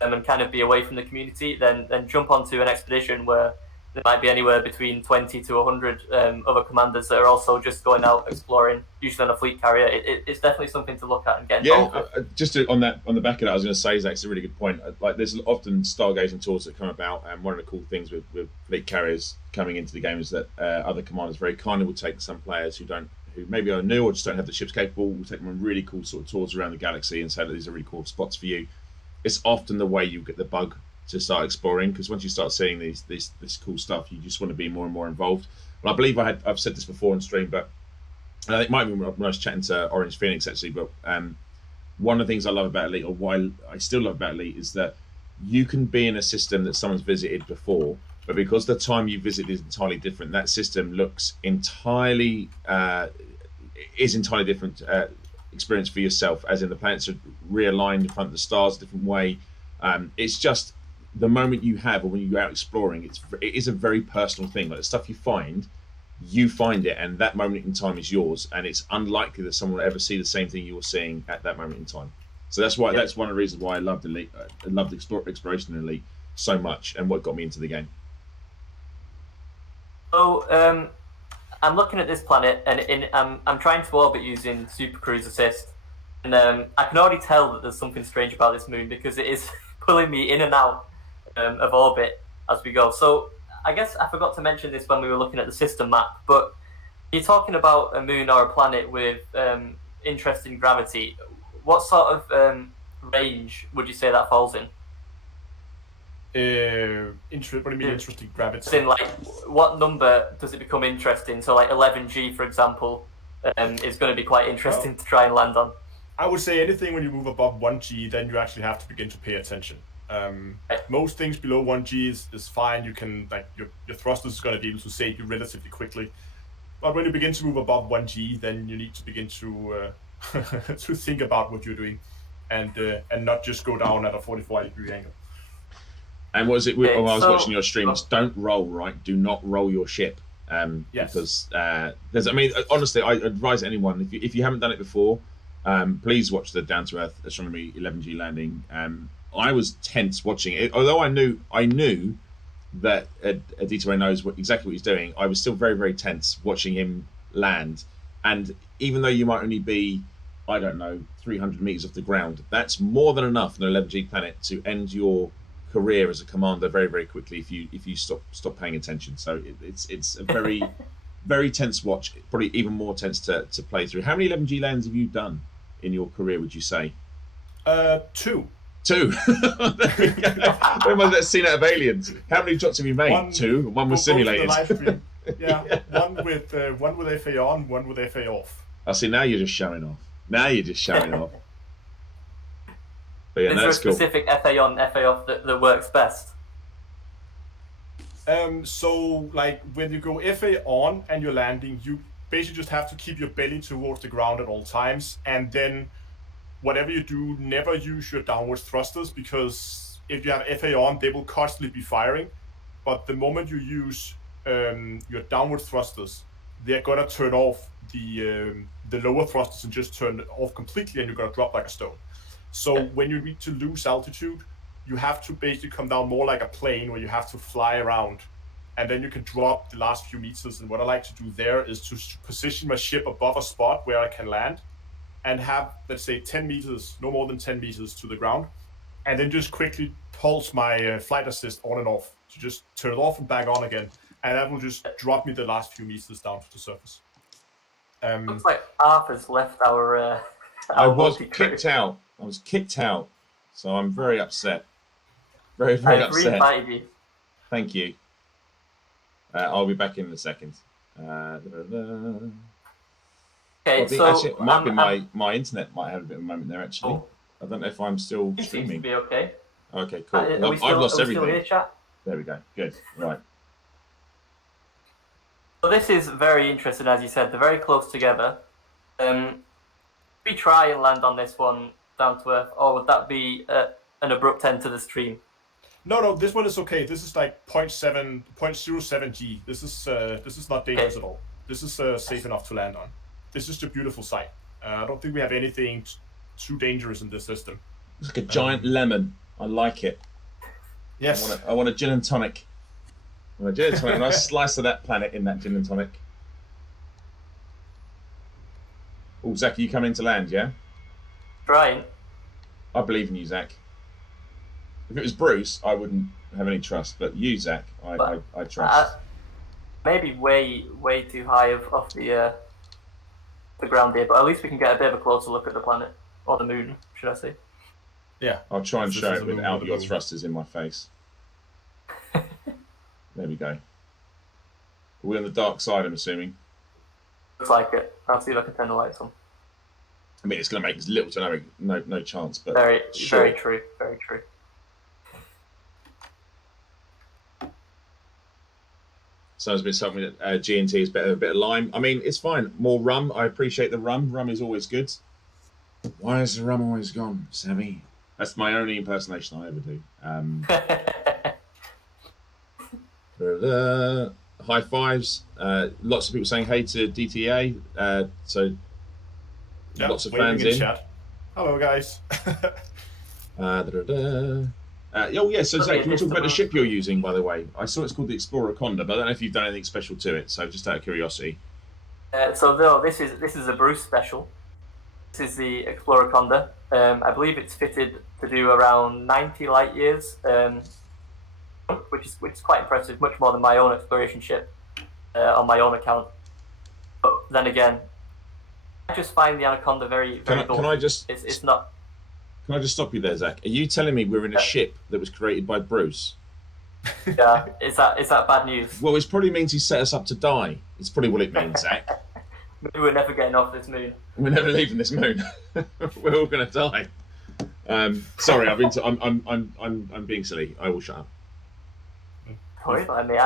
and kind of be away from the community, then jump onto an expedition where there might be anywhere between 20 to 100 other commanders that are also just going out exploring, usually on a fleet carrier. It's definitely something to look at and get involved with. On the back of that, I was going to say, Zach, it's a really good point. Like, there's often stargazing tours that come about, and one of the cool things with fleet carriers coming into the game is that other commanders very kindly will take some players who maybe are new or just don't have the ships capable. We'll take them on really cool sort of tours around the galaxy and say that these are really cool spots for you. It's often the way you get the bug to start exploring, because once you start seeing this cool stuff, you just want to be more and more involved. And I believe I've said this before on stream, but it might be when I was chatting to Orange Phoenix actually. But one of the things I love about Elite, or why I still love about Elite, is that you can be in a system that someone's visited before, but because the time you visit is entirely different, that system looks entirely different experience for yourself. As in, the planets are realigned in front of the stars a different way. It's just the moment you have, or when you go out exploring, it is a very personal thing. Like, the stuff you find it, and that moment in time is yours, and it's unlikely that someone will ever see the same thing you're seeing at that moment in time. So that's why that's one of the reasons why I loved Elite. I loved exploration in Elite so much, and what got me into the game. So I'm looking at this planet, and I'm trying to orbit using Super Cruise Assist, and I can already tell that there's something strange about this moon, because it is pulling me in and out of orbit as we go. So I guess I forgot to mention this when we were looking at the system map, but you're talking about a moon or a planet with interesting gravity. What sort of range would you say that falls in? What do you mean interesting gravity? So in, like, what number does it become interesting? So like 11G, for example, is going to be quite interesting to try and land on. I would say anything when you move above 1G, then you actually have to begin to pay attention. Most things below 1G is fine. You can, like, your thrusters is going to be able to save you relatively quickly. But when you begin to move above 1G, then you need to begin to to think about what you're doing, and not just go down at a 45-degree angle. And what was it? When I was watching your streams, don't roll, right? Do not roll your ship. Yes. Because there's. I mean, honestly, I advise anyone, if you haven't done it before, please watch the Down to Earth Astronomy 11G landing. I was tense watching it, although I knew that Aditya knows exactly what he's doing. I was still very, very tense watching him land, and even though you might only be, I don't know, 300 meters off the ground, that's more than enough on an 11G planet to end your career as a commander very, very quickly if you stop paying attention. So it's a very very tense watch, probably even more tense to play through. How many 11G lands have you done in your career, would you say? 2. There we go. When was that scene out of Aliens? How many shots have you made? 2. One was simulated. Yeah, one with FA on, one with FA off. I see. Now you're just showing off. But yeah, is there a specific FA on, FA off that works best? So, like, when you go FA on and you're landing, you basically just have to keep your belly towards the ground at all times, and then whatever you do, never use your downward thrusters, because if you have FA on, they will constantly be firing. But the moment you use your downward thrusters, they're gonna turn off the lower thrusters and just turn it off completely, and you're gonna drop like a stone. So when you need to lose altitude, you have to basically come down more like a plane, where you have to fly around, and then you can drop the last few meters. And what I like to do there is to position my ship above a spot where I can land, and have, let's say, 10 meters, no more than 10 meters to the ground, and then just quickly pulse my flight assist on and off to just turn it off and back on again, and that will just drop me the last few meters down to the surface. Looks like Arthur's left our I was kicked out. So I'm very upset. Very, very upset. You. Thank you. I'll be back in a second. Okay, so actually, it might be my internet might have a bit of a moment there. Actually, I don't know if I'm still streaming. Seems to be okay. Okay, cool. I've lost everything. Still here, chat? There we go. Good. Right. So this is very interesting, as you said. They're very close together. We try and land on this one down to Earth, or would that be an abrupt end to the stream? No, this one is okay. This is like 0.07 G. This is not dangerous at all. This is safe enough to land on. This is a beautiful site. I don't think we have anything too dangerous in this system. It's like a giant lemon. I like it. Yes. I want a gin and tonic. I want a gin and tonic. A nice slice of that planet in that gin and tonic. Oh, Zac, are you coming to land, yeah? Trying. I believe in you, Zac. If it was Bruce, I wouldn't have any trust, but you, Zac, I trust. Maybe way too high off the ground here, but at least we can get a bit of a closer look at the planet, or the moon, should I say. Yeah. I'll try and show it without your thrusters in my face. There we go. Are we on the dark side, I'm assuming? Looks like it. I'll see if I can turn the lights on. I mean, it's going to make us little to no chance, but very sure. Very true. Sounds a bit something that G&T is better, a bit of lime. I mean, it's fine. More rum. I appreciate the rum. Rum is always good. Why is the rum always gone, Sammy? That's my only impersonation I ever do. High fives. Lots of people saying hey to DTA. So lots of fans in. Chat. Hello, guys. Oh yeah, so Zac, can we talk about the ship you're using, by the way? I saw it's called the Explorer Conda, but I don't know if you've done anything special to it, so just out of curiosity. This is a Bruce special. This is the Explorer Conda. I believe it's fitted to do around 90 light years, which is quite impressive, much more than my own exploration ship on my own account. But then again, I just find the Anaconda very cool. Can I just... It's not... Can I just stop you there, Zac? Are you telling me we're in a ship that was created by Bruce? Yeah, is that bad news? Well, it probably means he set us up to die. It's probably what it means, Zac. Maybe we're never getting off this moon. We're never leaving this moon. We're all going to die. Sorry, I'm being silly. I will shut up. I mean,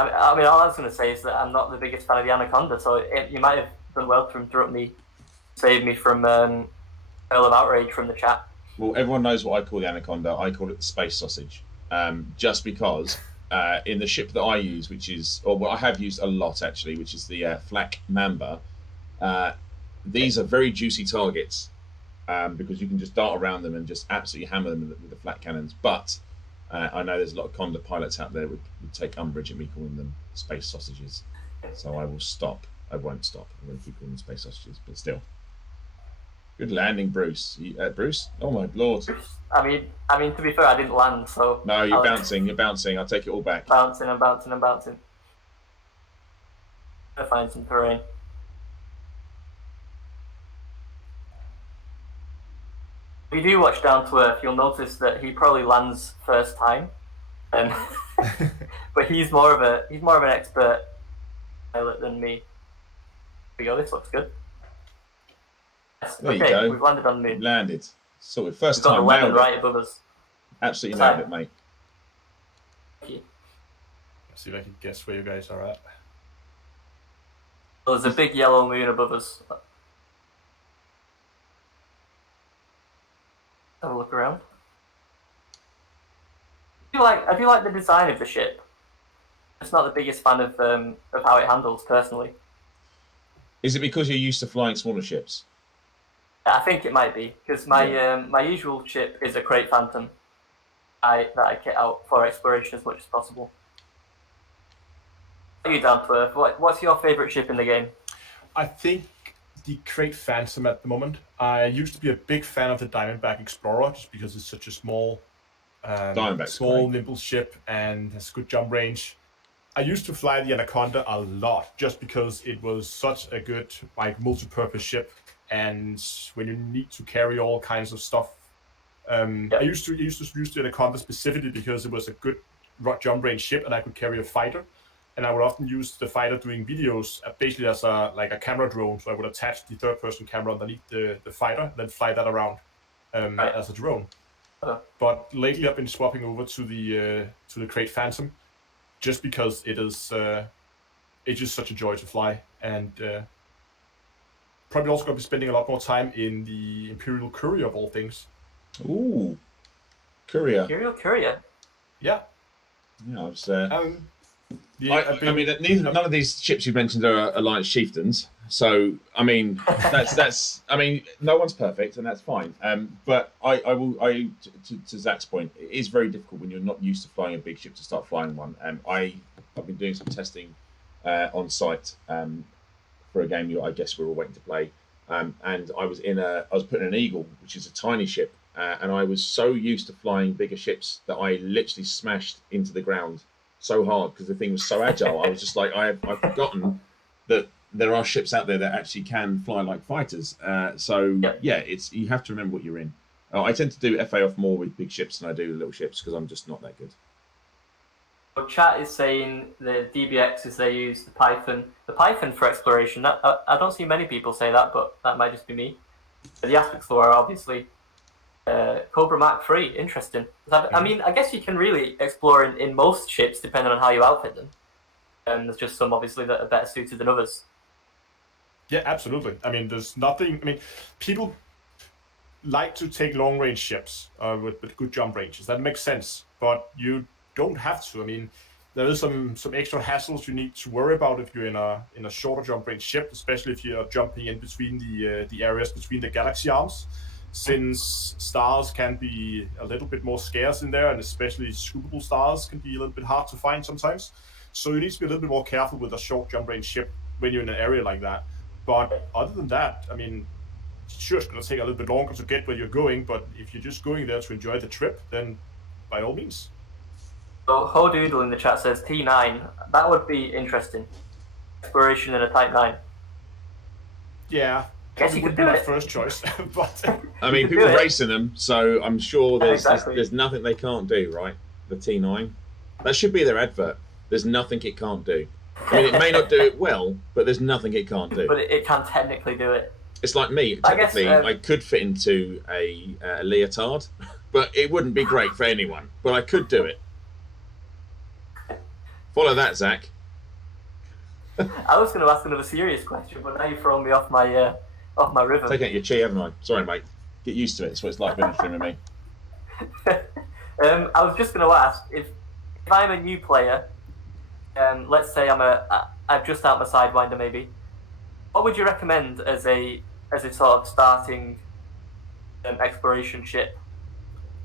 all I was going to say is that I'm not the biggest fan of the Anaconda, so you might have done well to interrupt me, save me from Earl of Outrage from the chat. Well, everyone knows what I call the Anaconda. I call it the space sausage. Just because in the ship that I use, which is, or what I have used a lot actually, which is the Flak Mamba, these are very juicy targets because you can just dart around them and just absolutely hammer them with the flat cannons. But I know there's a lot of Conda pilots out there who would take umbrage at me calling them space sausages. So I will stop. I won't stop. I'm going to keep calling them space sausages, but still. Good landing, Bruce. Bruce? Oh my lord. I mean, to be fair, I didn't land, so... No, you're bouncing. I'll take it all back. I'm bouncing. I'm going to find some terrain. If you do watch Down to Earth, you'll notice that he probably lands first time. But he's more of an expert pilot than me. Here we go, this looks good. There you go. We've landed on the moon. Landed. So first We've got time. the lemon right above us. Absolutely nailed it, mate. Thank you. Let's see if I can guess where you guys are at. Well, there's a big yellow moon above us. Have a look around. I do like the design of the ship. I'm just not the biggest fan of how it handles personally. Is it because you're used to flying smaller ships? I think it might be because my usual ship is a Crate Phantom. That I kit out for exploration as much as possible. Are you Down to Earth? What's your favourite ship in the game? I think the Crate Phantom at the moment. I used to be a big fan of the Diamondback Explorer just because it's such a small, nimble ship and has good jump range. I used to fly the Anaconda a lot just because it was such a good multi-purpose ship, and when you need to carry all kinds of stuff, I used to use the Anaconda specifically because it was a good jump range ship, and I could carry a fighter, and I would often use the fighter doing videos basically as a camera drone. So I would attach the third-person camera underneath the fighter, then fly that around as a drone. But lately I've been swapping over to the Crate Phantom, just because it's just such a joy to fly, and probably also going to be spending a lot more time in the Imperial Courier of all things. Ooh, Courier. Imperial Courier. Yeah. Yeah, I was. None of these ships you mentioned are Alliance chieftains. So I mean, that's I mean, no one's perfect, and that's fine. But I will to Zach's point, it is very difficult when you're not used to flying a big ship to start flying one. I've been doing some testing on site for a game I guess we're all waiting to play. And I was put in an Eagle, which is a tiny ship, and I was so used to flying bigger ships that I literally smashed into the ground so hard because the thing was so agile. I was just like, I've forgotten that there are ships out there that actually can fly like fighters. Yeah, it's you have to remember what you're in. I tend to do FA off more with big ships than I do little ships because I'm just not that good. Well, chat is saying the DBXs they use the Python for exploration. I don't see many people say that, but that might just be me. The Aspect Explorer, obviously. Cobra Mark III, interesting. I mean, I guess you can really explore in most ships depending on how you outfit them. There's just some obviously that are better suited than others. Yeah, absolutely. I mean, there's nothing. I mean, people like to take long-range ships with good jump ranges. That makes sense, but you don't have to. I mean, there is some extra hassles you need to worry about if you're in a shorter jump range ship, especially if you're jumping in between the areas between the galaxy arms, since stars can be a little bit more scarce in there, and especially scoopable stars can be a little bit hard to find sometimes. So you need to be a little bit more careful with a short jump range ship when you're in an area like that. But other than that, I mean, sure, it's going to take a little bit longer to get where you're going, but if you're just going there to enjoy the trip, then by all means. So Hodoodle in the chat says T9. That would be interesting. Exploration in a Type 9. Yeah, guess you could be do my it. first choice. But I mean, people are racing them, so I'm sure Exactly. there's nothing they can't do, right? The T9. That should be their advert. There's nothing it can't do. I mean, it may not do it well, but there's nothing it can't do. But it can technically do it. It's like me. Technically, I could fit into a leotard, but it wouldn't be great for anyone. But I could do it. Follow that, Zach. I was going to ask another serious question, but now you've thrown me off my rhythm. Taking out your chi, haven't I? Sorry, mate. Get used to it. It's what it's like being a streamer, me. I was just going to ask if I'm a new player. Let's say I've just out my Sidewinder maybe. What would you recommend as a sort of starting exploration ship?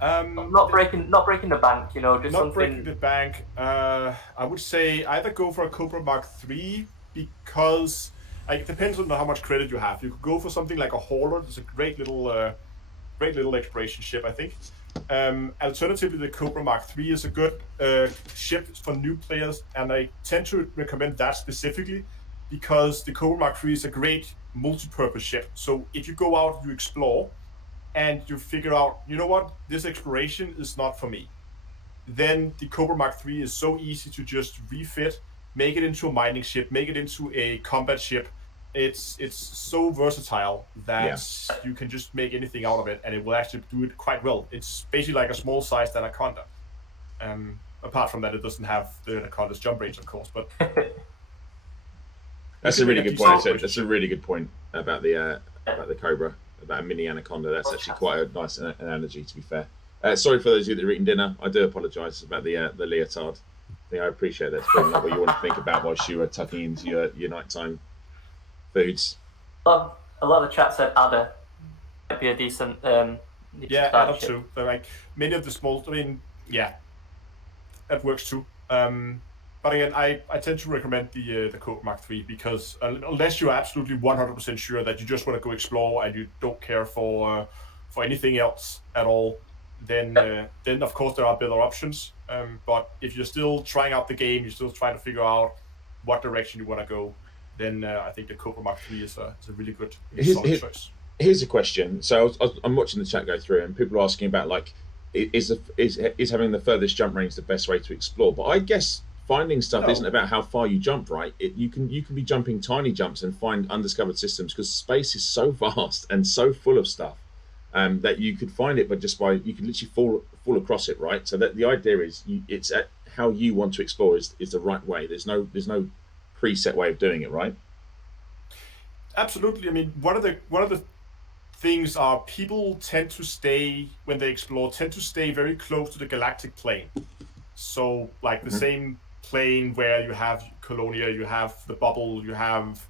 Not breaking the bank, you know, just not something. breaking the bank. I would say either go for a Cobra Mark III because it depends on how much credit you have. You could go for something like a Hauler. It's a great little exploration ship, I think. Alternatively, the Cobra Mark III is a good ship for new players, and I tend to recommend that specifically because the Cobra Mark III is a great multi-purpose ship. So if you go out, you explore, and you figure out, you know what, this exploration is not for me, then the Cobra Mark III is so easy to just refit, make it into a mining ship, make it into a combat ship. It's so versatile that you can just make anything out of it, and it will actually do it quite well. It's basically like a small sized Anaconda. Apart from that, it doesn't have the Anaconda's jump range, of course. But that's a really good point. That's a really good point about the Cobra, about a mini Anaconda. That's actually quite a nice analogy, to be fair. Sorry for those of you that are eating dinner. I do apologise about the leotard thing. I appreciate that's probably not what you want to think about whilst you are tucking into your nighttime foods. A lot of the chat said Adder might be a decent. Yeah, Adder too. But like many of the small, I mean, yeah, that works too. But again, I tend to recommend the Cobra Mark III because unless you're absolutely 100% sure that you just want to go explore and you don't care for anything else at all, then of course there are better options. But if you're still trying out the game, you're still trying to figure out what direction you want to go, then I think the Cobra Mark III is a really good solid choice. Here's a question. So I'm watching the chat go through, and people are asking about like, is having the furthest jump range the best way to explore? But I guess finding stuff isn't about how far you jump, right? You can be jumping tiny jumps and find undiscovered systems because space is so vast and so full of stuff that you could find it, but you can literally fall across it, right? So that the idea is it's at how you want to explore is the right way. There's no preset way of doing it, right? Absolutely. I mean, one of the things are people tend to stay when they explore very close to the galactic plane. So like the same plane where you have Colonia, you have the bubble, you have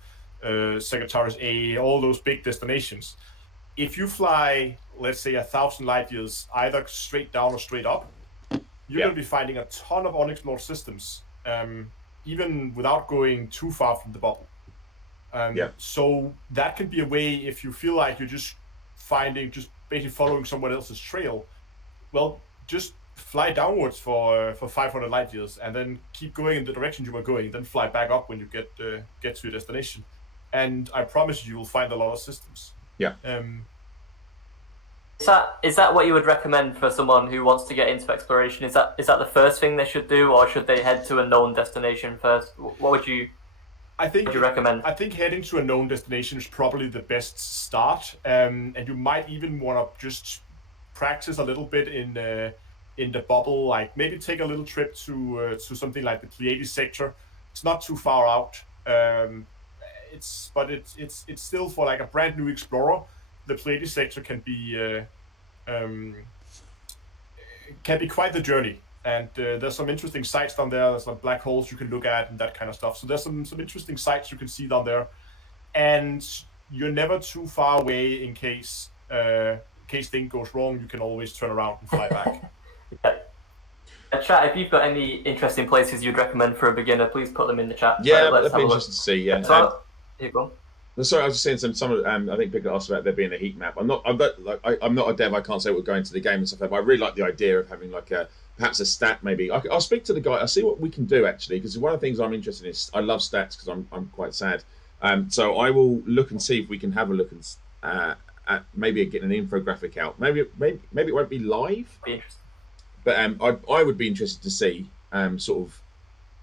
Sagittarius A, all those big destinations. If you fly, let's say, 1,000 light years, either straight down or straight up, you're going to be finding a ton of unexplored systems, even without going too far from the bubble. So that can be a way, if you feel like you're just basically following someone else's trail, well, just fly downwards for 500 light years and then keep going in the direction you were going, then fly back up when you get to your destination. And I promise you will find a lot of systems. Yeah. Is that what you would recommend for someone who wants to get into exploration? Is that the first thing they should do, or should they head to a known destination first? What would you recommend? I think heading to a known destination is probably the best start, and you might even want to just practice a little bit in the bubble. Like maybe take a little trip to something like the Pleiades sector. It's not too far out. It's still for like a brand new explorer. The Pleiades sector can be quite the journey, and there's some interesting sites down there. There's some black holes you can look at and that kind of stuff. So there's some interesting sites you can see down there, and you're never too far away in case things goes wrong. You can always turn around and fly back. Chat, if you've got any interesting places you'd recommend for a beginner, please put them in the chat. Yeah, that'd be interesting to see. Yeah. So, here you go. Sorry, I was just saying some. I think Bigger asked about there being a heat map. I'm not a dev. I can't say what going to the game and stuff. But I really like the idea of having like perhaps a stat. Maybe I'll speak to the guy. I'll see what we can do actually, because one of the things I'm interested in is I love stats because I'm quite sad. So I will look and see if we can have a look at maybe getting an infographic out. Maybe it won't be live. Be interesting. But I would be interested to see sort of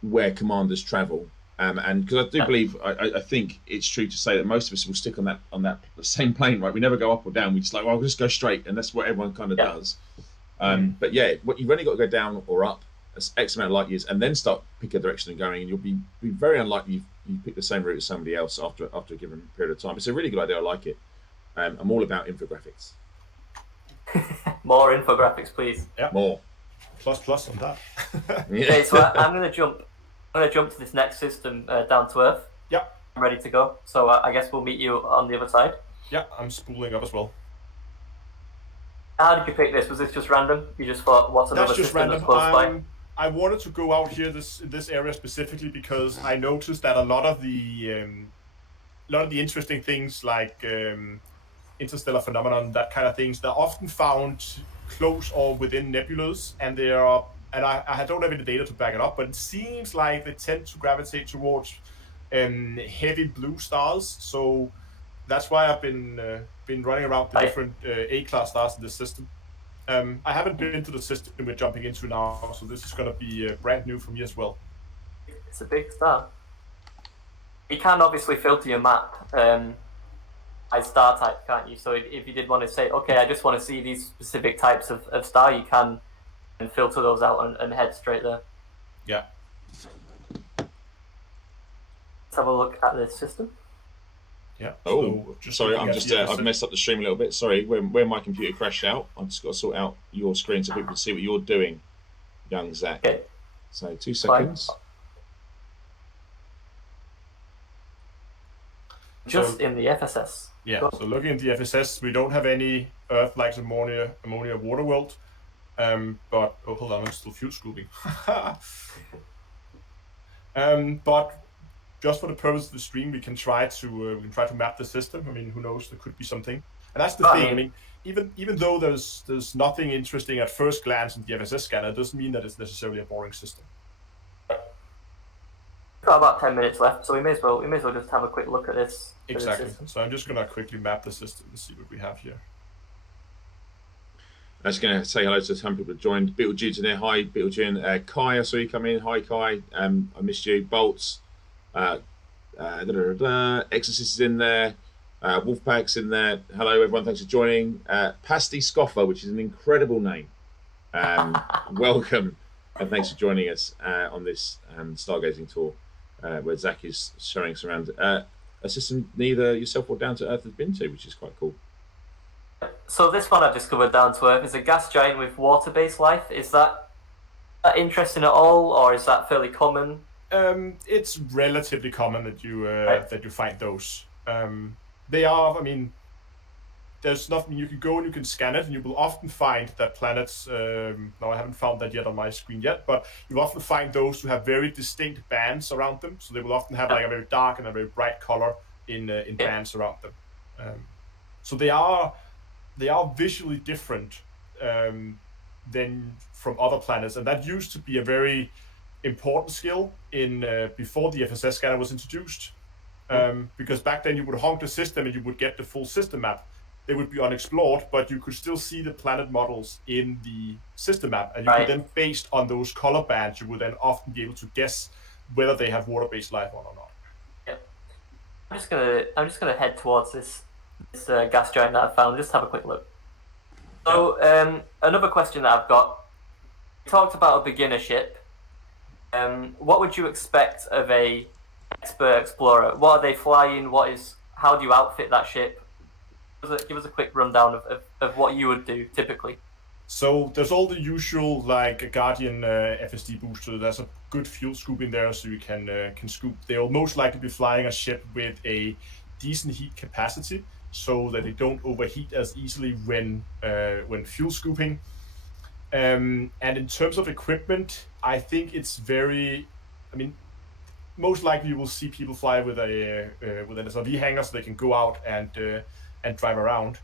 where commanders travel. And because I do believe, I think it's true to say that most of us will stick on that same plane, right? We never go up or down. We just we'll just go straight, and that's what everyone kind of does. But yeah, you've only got to go down or up X amount of light years, and then start pick a direction and going, and you'll be very unlikely you pick the same route as somebody else after a given period of time. It's a really good idea. I like it. I'm all about infographics. More infographics, please. Yeah. More. Plus on that. Okay, so I'm going to jump to this next system, down to Earth. Yeah. I'm ready to go. So I guess we'll meet you on the other side. Yeah, I'm spooling up as well. How did you pick this? Was this just random? You just thought, what's another system that's close by? I wanted to go out here this area specifically because I noticed that a lot of the interesting things like interstellar phenomenon, that kind of things, they're often found close or within nebulas, and I don't have any data to back it up, but it seems like they tend to gravitate towards heavy blue stars. So that's why I've been running around the different A-class stars in this system. I haven't been into the system we're jumping into now, so this is going to be brand new for me as well. It's a big star. You can obviously filter your map by star type, can't you? So if you did want to say, okay, I just want to see these specific types of star, you can and filter those out and head straight there. Yeah. Let's have a look at this system. Yeah. Oh, so sorry, I've messed up the stream a little bit. Sorry, where my computer crashed out, I've just got to sort out your screen so people can see what you're doing, young Zac. Okay. So 2 seconds. Fine. Just in the FSS. Yeah, so looking at the FSS, we don't have any Earth likes ammonia water world. But hold on, I'm still fuel scooping. But just for the purpose of the stream, we can try to map the system. I mean, who knows? There could be something. And that's the thing. I mean, even though there's nothing interesting at first glance in the FSS scanner, it doesn't mean that it's necessarily a boring system. We've got about 10 minutes left, so we may as well just have a quick look at this. Exactly. So I'm just gonna quickly map the system and see what we have here. I was going to say hello to some people who joined. Beetlejuice in there. Hi, Beetlejuice. Kai, I saw you come in. Hi, Kai. I missed you. Bolts. Exorcist is in there. Wolfpack's in there. Hello, everyone. Thanks for joining. Pasty Scoffer, which is an incredible name. Welcome. And thanks for joining us on this stargazing tour where Zac is showing us around a system neither yourself or Down to Earth has been to, which is quite cool. So this one I've discovered, Down to Earth, is a gas giant with water-based life. Is that interesting at all, or is that fairly common? It's relatively common that you find those. They are, I mean, there's nothing you can go and you can scan it, and you will often find that planets. Now I haven't found that yet on my screen yet, but you'll often find those who have very distinct bands around them. So they will often have like a very dark and a very bright color in bands around them. So they are visually different than from other planets, and that used to be a very important skill in before the FSS scanner was introduced, because back then you would honk the system and you would get the full system map. They would be unexplored, but you could still see the planet models in the system map, and you could then, based on those color bands, you would then often be able to guess whether they have water-based life on or not. Yeah, I'm just gonna head towards this gas giant that I found. Just have a quick look. So another question that I've got. You talked about a beginner ship. What would you expect of a expert explorer? What are they flying? How do you outfit that ship? Give us a quick rundown of what you would do typically. So there's all the usual, like a Guardian FSD booster. There's a good fuel scoop in there, so you can scoop. They'll most likely be flying a ship with a decent heat capacity, so that they don't overheat as easily when fuel scooping. And in terms of equipment, I think it's most likely you will see people fly with an SRV hangar, so they can go out and drive around.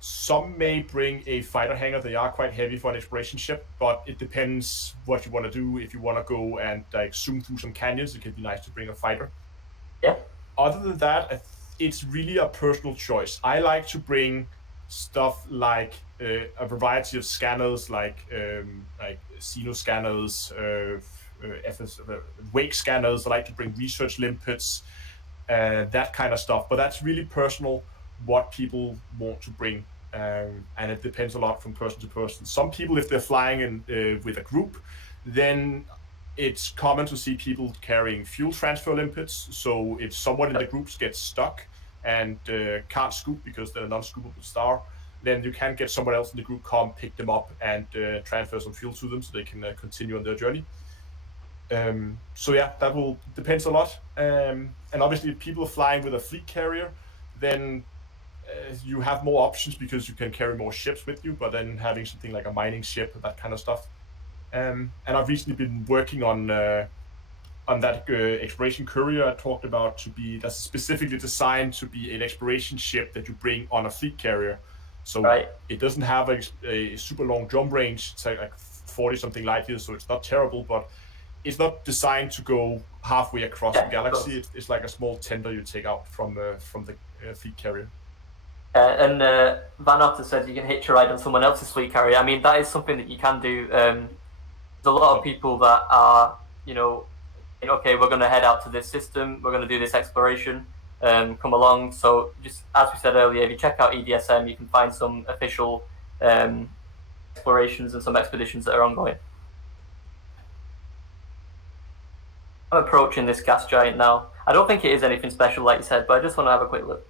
Some may bring a fighter hangar. They are quite heavy for an exploration ship, but it depends what you want to do. If you want to go and like zoom through some canyons, it can be nice to bring a fighter. Yeah. Other than that, it's really a personal choice. I like to bring stuff like a variety of scanners, like Xeno scanners, wake scanners. I like to bring research limpets, that kind of stuff. But that's really personal, what people want to bring, and it depends a lot from person to person. Some people, if they're flying in with a group, then it's common to see people carrying fuel transfer limpets. So if someone in the groups gets stuck and can't scoop because they're a non-scoopable star, then you can get someone else in the group come pick them up and transfer some fuel to them so they can continue on their journey. So yeah, that will depends a lot. And obviously, if people are flying with a fleet carrier, then you have more options because you can carry more ships with you. But then having something like a mining ship, that kind of stuff. And I've recently been working on that exploration courier I talked about that's specifically designed to be an exploration ship that you bring on a fleet carrier. So it doesn't have a super long jump range. It's like 40 something light years, so it's not terrible, but it's not designed to go halfway across the galaxy. It's like a small tender you take out from the fleet carrier. And Van Otter says you can hitch a ride on someone else's fleet carrier. I mean, that is something that you can do. There's a lot of people that are, okay, we're going to head out to this system, we're going to do this exploration, come along. So just as we said earlier, if you check out EDSM, you can find some official explorations and some expeditions that are ongoing. I'm approaching this gas giant now. I don't think it is anything special, like you said, but I just want to have a quick look.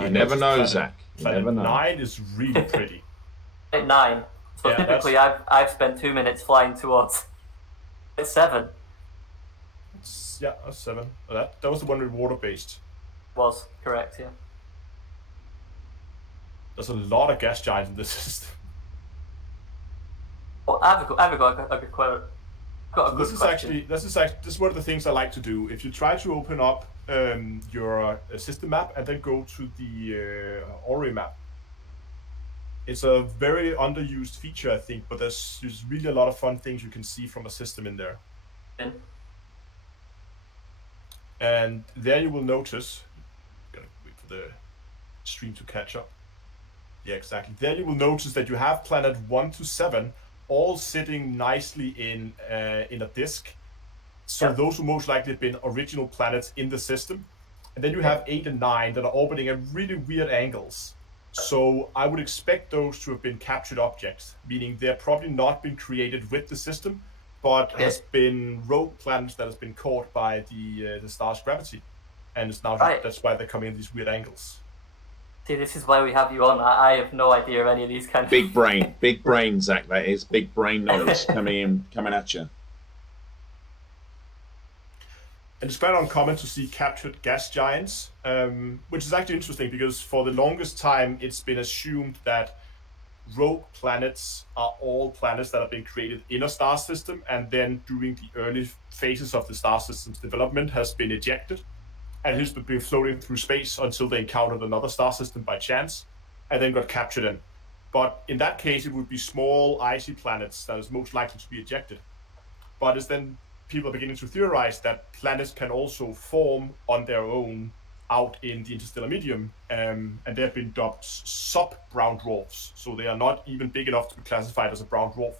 You never know, Zach. You never know. 9 is really pretty. 9. So typically, I've spent 2 minutes flying towards. It's 7. Yeah, that's 7. That was the one with water based. Was correct, yeah. There's a lot of gas giants in this system. Well, I've got a good quote. This is one of the things I like to do. If you try to open up your system map and then go to the Ori map, it's a very underused feature, I think, but there's really a lot of fun things you can see from a system in there. Yeah. And there you will notice, I'm gonna wait for the stream to catch up. Yeah, exactly. There you will notice that you have planet 1 to 7 all sitting nicely in a disk. So those will most likely have been original planets in the system. And then you have 8 and 9 that are orbiting at really weird angles. So I would expect those to have been captured objects, meaning they're probably not been created with the system, but has been rogue planets that has been caught by the star's gravity. And it's now that's why they're coming in these weird angles. See, this is why we have you on. I have no idea of any of these kind of big brain, Zach. That is big brain knowledge coming at you. And it's quite uncommon to see captured gas giants, which is actually interesting because for the longest time it's been assumed that rogue planets are all planets that have been created in a star system and then during the early phases of the star system's development has been ejected and has been floating through space until they encountered another star system by chance and then got captured in. But in that case, it would be small icy planets that is most likely to be ejected. But it's then people are beginning to theorize that planets can also form on their own out in the interstellar medium, and they've been dubbed sub-brown dwarfs. So they are not even big enough to be classified as a brown dwarf,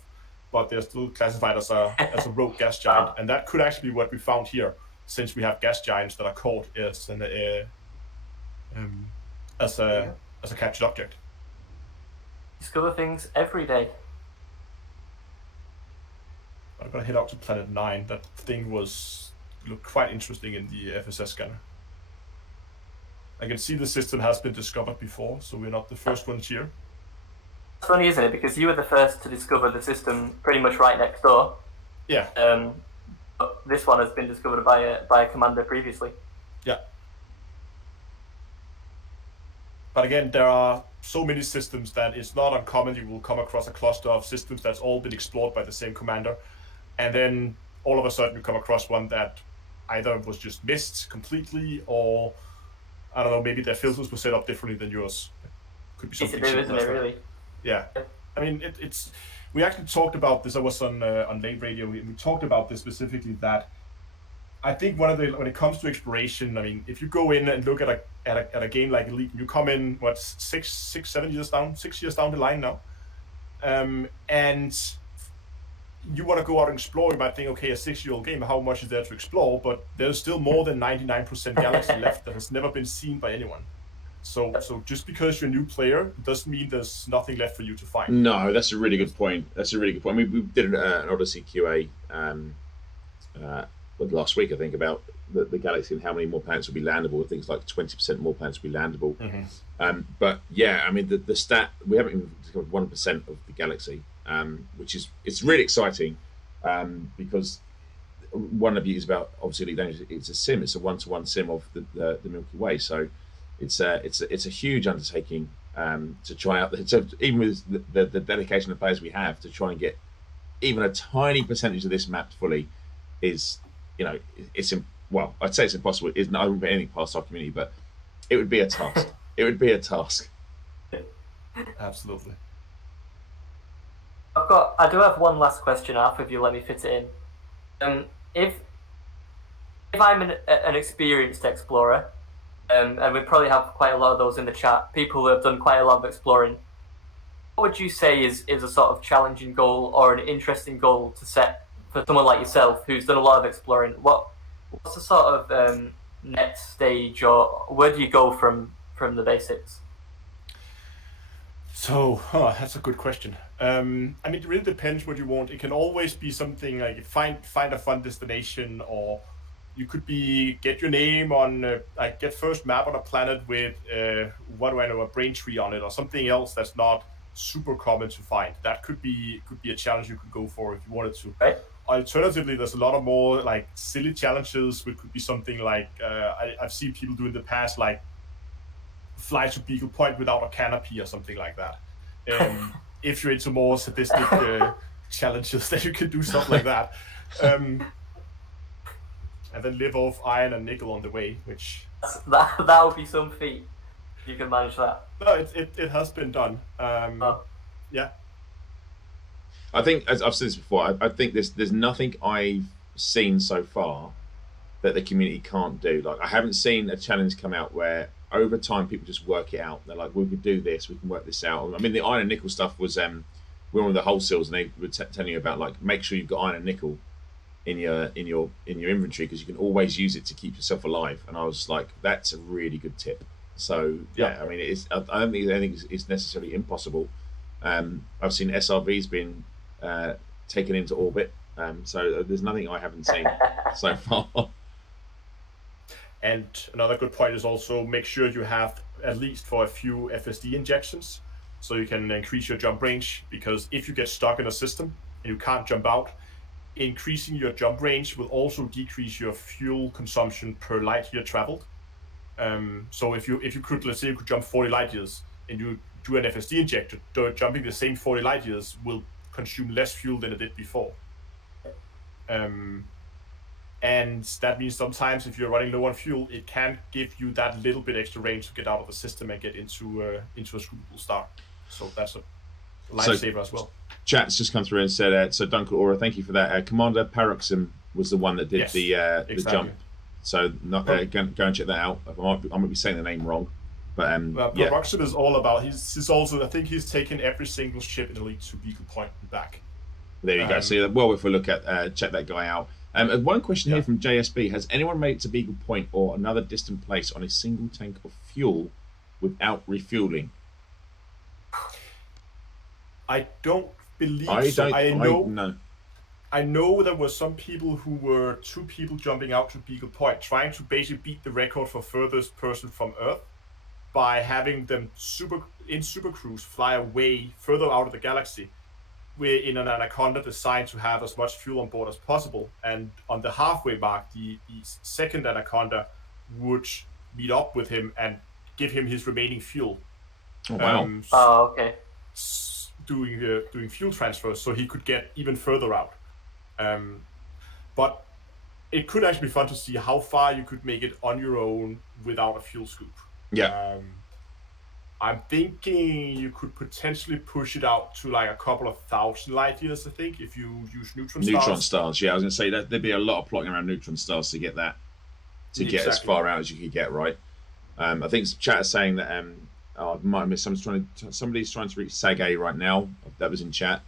but they're still classified as a rogue gas giant. And that could actually be what we found here, since we have gas giants that are caught as a captured object. Discover things every day. I'm gonna head out to Planet 9. That thing looked quite interesting in the FSS scanner. I can see the system has been discovered before, so we're not the first ones here. It's funny, isn't it? Because you were the first to discover the system pretty much right next door. Yeah. But this one has been discovered by a commander previously. Yeah. But again, there are so many systems that it's not uncommon you will come across a cluster of systems that's all been explored by the same commander, and then all of a sudden you come across one that either was just missed completely, or I don't know, maybe their filters were set up differently than yours. Could be something. Isn't it really? Yeah. I mean, it's. We actually talked about this. I was on late radio. We talked about this specifically. That I think when it comes to exploration, I mean, if you go in and look at a game like Elite, you come in 6 years down the line now, and you want to go out and explore. You might think, okay, a 6-year-old game, how much is there to explore? But there's still more than 99% galaxy left that has never been seen by anyone. So just because you're a new player doesn't mean there's nothing left for you to find. No, that's a really good point. I mean, we did an Odyssey QA last week, I think, about the galaxy and how many more planets will be landable. I think it's like 20% more planets will be landable. Mm-hmm. But yeah, I mean, the stat, we haven't even discovered 1% of the galaxy, which is, it's really exciting because one of the beauties about obviously it's a sim. It's a one-to-one sim of the Milky Way. So it's a huge undertaking to try out. So even with the dedication of players we have to try and get even a tiny percentage of this mapped fully is, you know, well, I'd say it's impossible. I wouldn't put anything past our community, but it would be a task. It would be a task. Absolutely. I do have one last question, Arthur, if you let me fit it in. If I'm an experienced explorer, and we probably have quite a lot of those in the chat, people who have done quite a lot of exploring, what would you say is a sort of challenging goal or an interesting goal to set for someone like yourself who's done a lot of exploring? What's the sort of next stage, or where do you go from the basics? So, that's a good question. I mean, it really depends what you want. It can always be something like find a fun destination, or you could get your name on, get first map on a planet with, what do I know, a brain tree on it, or something else that's not super common to find. That could be a challenge you could go for if you wanted to. Right. Alternatively, there's a lot of more like silly challenges, which could be something like I've seen people do in the past, like fly to Beagle Point without a canopy or something like that. If you're into more sadistic challenges, then you can do stuff like that, and then live off iron and nickel on the way. Which that would be some feat. You can manage that. No, it has been done. Yeah. I think, as I've said this before, I think there's nothing I've seen so far that the community can't do. Like, I haven't seen a challenge come out where over time people just work it out. They're like, we could do this, we can work this out. I mean, the iron and nickel stuff was we were on the wholesales and they were telling you about, like, make sure you've got iron and nickel in your inventory because you can always use it to keep yourself alive. And I was like, that's a really good tip. So yeah, I mean, I don't think it's necessarily impossible. I've seen SRVs being taken into orbit, so there's nothing I haven't seen so far. And another good point is also make sure you have at least for a few FSD injections, so you can increase your jump range. Because if you get stuck in a system and you can't jump out, increasing your jump range will also decrease your fuel consumption per light year traveled. So if you could, let's say you could jump 40 light years and you do an FSD injector, jumping the same 40 light years will consume less fuel than it did before. And that means sometimes if you're running low on fuel, it can give you that little bit extra range to get out of the system and get into a suitable start. So that's a lifesaver as well. Chat's just come through and said, so Duncan Aura, thank you for that. Commander Paroxysm was the one that did the jump. So go and check that out. I might be saying the name wrong. But Paroxysm is all about, he's also, I think he's taken every single ship in Elite to Beagle Point and back. There you go. So well, if we look at, check that guy out. One question here from JSB: has anyone made it to Beagle Point or another distant place on a single tank of fuel without refueling? I don't believe so. I know there were some people who were 2 people jumping out to Beagle Point, trying to basically beat the record for furthest person from Earth by having them super cruise fly away further out of the galaxy. We're in an Anaconda designed to have as much fuel on board as possible, and on the halfway mark, the second Anaconda would meet up with him and give him his remaining fuel. Oh wow! Okay. Doing fuel transfers so he could get even further out. But it could actually be fun to see how far you could make it on your own without a fuel scoop. Yeah. I'm thinking you could potentially push it out to like a couple of 1,000 light years, I think, if you use neutron stars. Neutron stars, yeah. I was going to say that there'd be a lot of plotting around neutron stars to get that, get as far out as you could get, right? I think chat is saying that I might have missed. Somebody's trying to reach Sag A right now. That was in chat.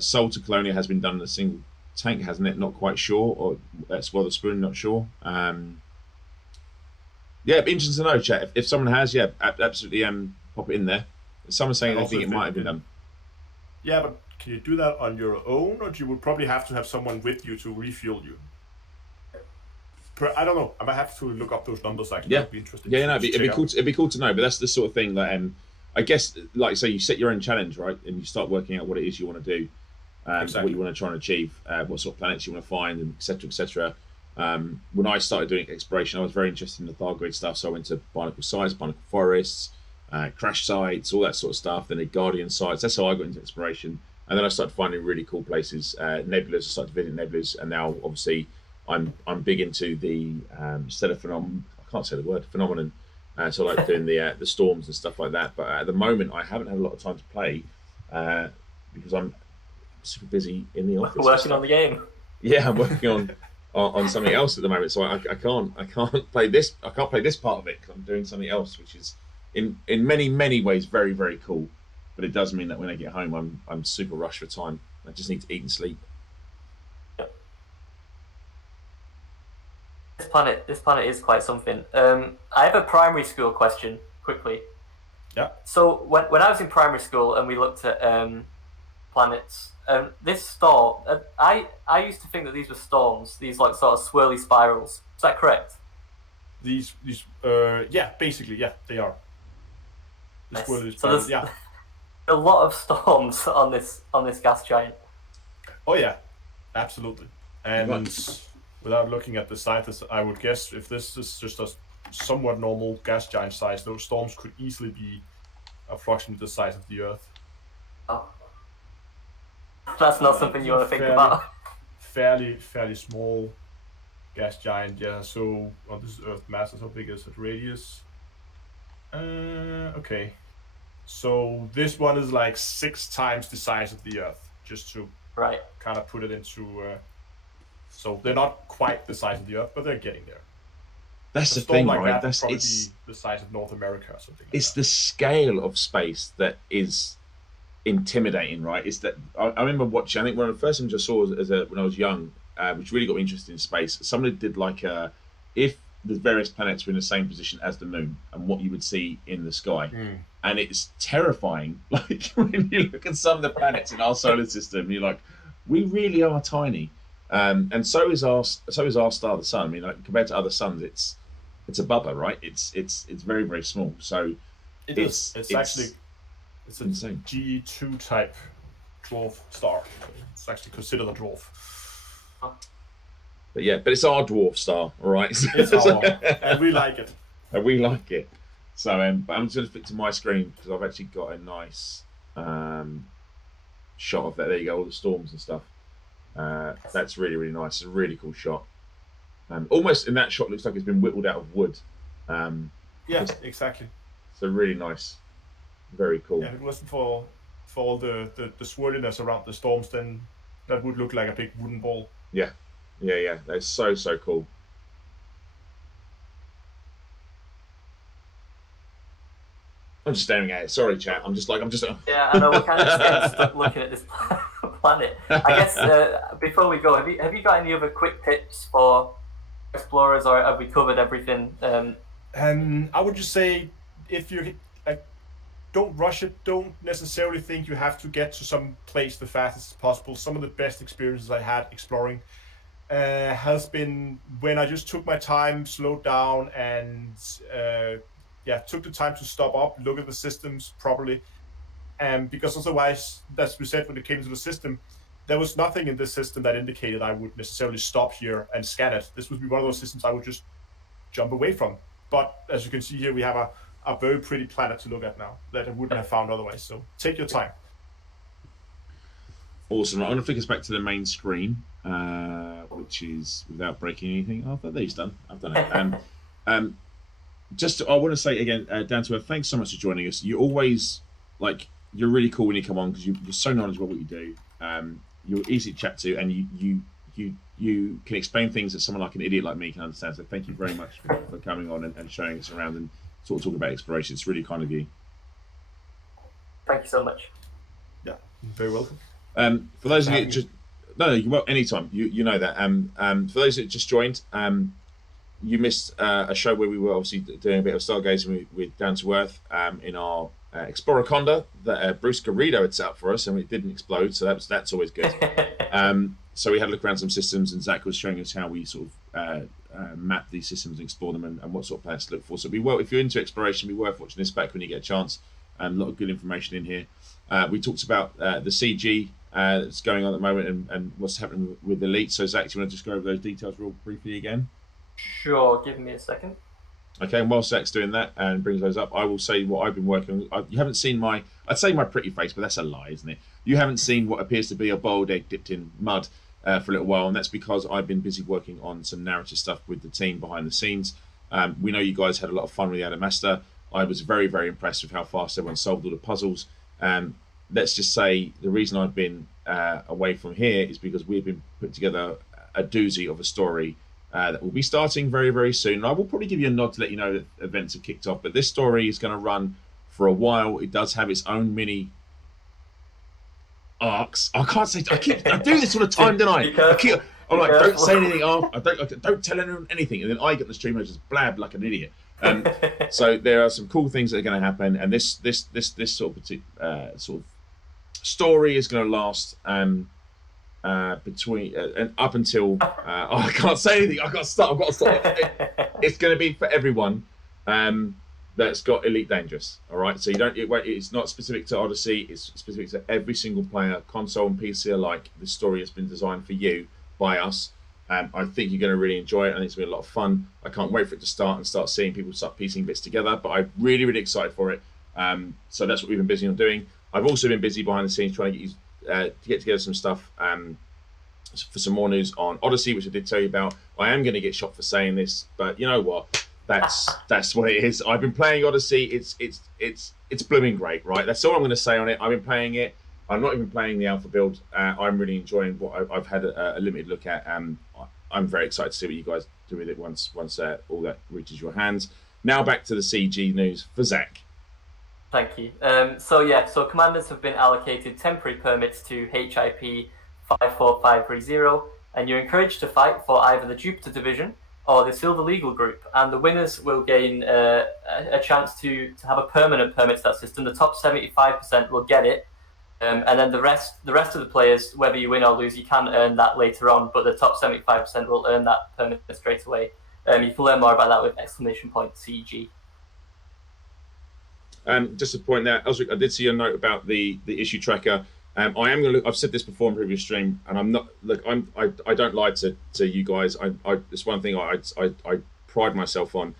Soul to Colonia has been done in a single tank, hasn't it? Not quite sure. Or Swell the Spoon, not sure. Yeah, it'd be interesting to know, chat. If someone has, absolutely pop it in there. Someone's saying they think it might have been done. Yeah, but can you do that on your own, or you would probably have to have someone with you to refuel you? I don't know. I might have to look up those numbers. Actually, that'd be interesting. Yeah, no, it'd be cool. It'd be cool to know. But that's the sort of thing that I guess, like say, you set your own challenge, right, and you start working out what it is you want to do, what you want to try and achieve, what sort of planets you want to find, and etc. etc. When I started doing exploration, I was very interested in the Thargoid stuff, so I went to Barnacle sites, Barnacle forests, crash sites, all that sort of stuff. Then the Guardian sites. That's how I got into exploration, and then I started finding really cool places, nebulas. I started to visit nebulas, and now obviously I'm big into the stellar phenomenon. I can't say the word phenomenon. So I like doing the storms and stuff like that. But at the moment, I haven't had a lot of time to play because I'm super busy in the office. Working on the game. Yeah, I'm working on something else at the moment. So I can't play this. I can't play this part of it because I'm doing something else, which is in many ways very, very cool. But it does mean that when I get home, I'm super rushed for time. I just need to eat and sleep. This planet is quite something. I have a primary school question, quickly. Yeah. So when I was in primary school and we looked at planets, this storm, I used to think that these were storms, these like sort of swirly spirals. Is that correct? These basically, they are. Nice. Swirly So there's a lot of storms on this gas giant. Oh yeah, absolutely. And without looking at the size, I would guess if this is just a somewhat normal gas giant size, those storms could easily be approximately the size of the Earth. Oh. That's not something you want to think about. Fairly small gas giant, yeah. So this is Earth mass. How big is it? Radius. Okay. So this one is like 6 times the size of the Earth, just to kind of put it into. So they're not quite the size of the Earth, but they're getting there. That's the thing, right? It's the size of North America or something. It's the scale of space that is intimidating, right? It's that I remember watching. I think one of the first things I saw when I was young, which really got me interested in space. Somebody did like if the various planets were in the same position as the moon, and what you would see in the sky, and it's terrifying. Like when you look at some of the planets in our solar system, you're like, we really are tiny. And so is our star, the sun. I mean, like, compared to other suns, it's a bubba, right? It's very, very small. So it's actually a insane. G2 type dwarf star. It's actually considered a dwarf. But it's our dwarf star, all right? It's our, and we like it. And we like it. So but I'm just going to flick to my screen because I've actually got a nice shot of that. There you go, all the storms and stuff. That's really, really nice. It's a really cool shot. Almost in that shot looks like it's been whittled out of wood. Yeah, exactly. So really nice. Very cool. Yeah, if it wasn't for all the swirliness around the storms, then that would look like a big wooden ball. Yeah. That's so cool. I'm just staring at it. Sorry, chat. I'm just. Yeah, I know. We're kind of just getting stuck looking at this planet. I guess before we go, have you got any other quick tips for explorers, or have we covered everything? I would just say, if you don't rush it. Don't necessarily think you have to get to some place the fastest as possible. Some of the best experiences I had exploring has been when I just took my time, slowed down, and took the time to stop up, look at the systems properly. Because otherwise, as we said, when it came to the system, there was nothing in this system that indicated I would necessarily stop here and scan it. This would be one of those systems I would just jump away from. But as you can see here, we have a very pretty planet to look at now that I wouldn't have found otherwise. So take your time. Awesome. I'm going to flick us back to the main screen, which is without breaking anything. Oh, that he's done. I've done it. I want to say again, Down to Earth, thanks so much for joining us. You always, you're really cool when you come on because you're so knowledgeable what you do. You're easy to chat to, and you can explain things that someone like an idiot like me can understand. So thank you very much for coming on and showing us around and sort of talking about exploration. It's really kind of you. Thank you so much. Yeah, you're very welcome. For those of you just anytime. You know that. For those that just joined, you missed a show where we were obviously doing a bit of stargazing with Down to Earth in our Exploraconda that Bruce Garrido had set up for us, and it didn't explode, so that's always good. So we had a look around some systems, and Zac was showing us how we sort of map these systems and explore them, and what sort of planets to look for. So if you're into exploration, be worth watching this back when you get a chance. A lot of good information in here. We talked about the CG that's going on at the moment and what's happening with Elite. So Zac, do you want to just go over those details real briefly again? Sure, give me a second. Okay, and while Zac's doing that and brings those up, I will say what I've been working on. You haven't seen I'd say my pretty face, but that's a lie, isn't it? You haven't seen what appears to be a boiled egg dipped in mud for a little while, and that's because I've been busy working on some narrative stuff with the team behind the scenes. We know you guys had a lot of fun with the Adamaster. I was very, very impressed with how fast everyone solved all the puzzles. Let's just say the reason I've been away from here is because we've been putting together a doozy of a story that will be starting very, very soon. And I will probably give you a nod to let you know that events have kicked off, but this story is going to run for a while. It does have its own mini arcs. I can't say. I do this all the time, don't I? I'm like, don't say anything. Don't tell anyone anything, and then I get the stream and I just blab like an idiot. So there are some cool things that are going to happen, and this sort of story is going to last between and up until I can't say anything. I've got to stop. It's going to be for everyone that's got Elite Dangerous. All right, so it's not specific to Odyssey. It's specific to every single player, console and PC alike. This story has been designed for you by us. I think you're going to really enjoy it. I think it's been a lot of fun. I can't wait for it to start seeing people start piecing bits together. But I'm really, really excited for it. So that's what we've been busy on doing. I've also been busy behind the scenes trying to get together some stuff for some more news on Odyssey, which I did tell you about. I am going to get shot for saying this, but you know what? That's what it is. I've been playing Odyssey. It's blooming great, right? That's all I'm going to say on it. I've been playing it. I'm not even playing the alpha build. I'm really enjoying what I've had a limited look at. I'm very excited to see what you guys do with it once all that reaches your hands. Now back to the CG news for Zac. Thank you. So commanders have been allocated temporary permits to HIP 54530, and you're encouraged to fight for either the Jupiter Division or the Silver Legal Group, and the winners will gain a chance to have a permanent permit to that system. The top 75% will get it. And then the rest of the players, whether you win or lose, you can earn that later on, but the top 75% will earn that permit straight away. You can learn more about that with !CG. Just to point out, Elsric, I did see a note about the issue tracker. I am going to look. I've said this before in previous stream, and I'm not. Look, I don't lie to you guys. It's one thing I pride myself on.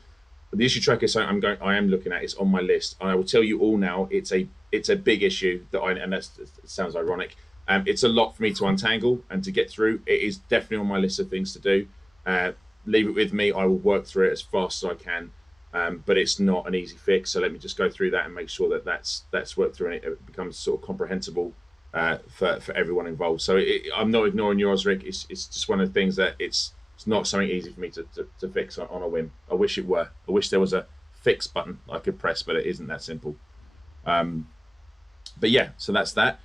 The issue tracker is something I am looking at. It's on my list. And I will tell you all now. It's a big issue and that sounds ironic. It's a lot for me to untangle and to get through. It is definitely on my list of things to do. Leave it with me. I will work through it as fast as I can. But it's not an easy fix. So let me just go through that and make sure that that's worked through and it becomes sort of comprehensible for everyone involved. So I'm not ignoring yours, Rick. It's just one of the things that it's not something easy for me to fix on a whim. I wish it were. I wish there was a fix button I could press, but it isn't that simple. But yeah, so that's that.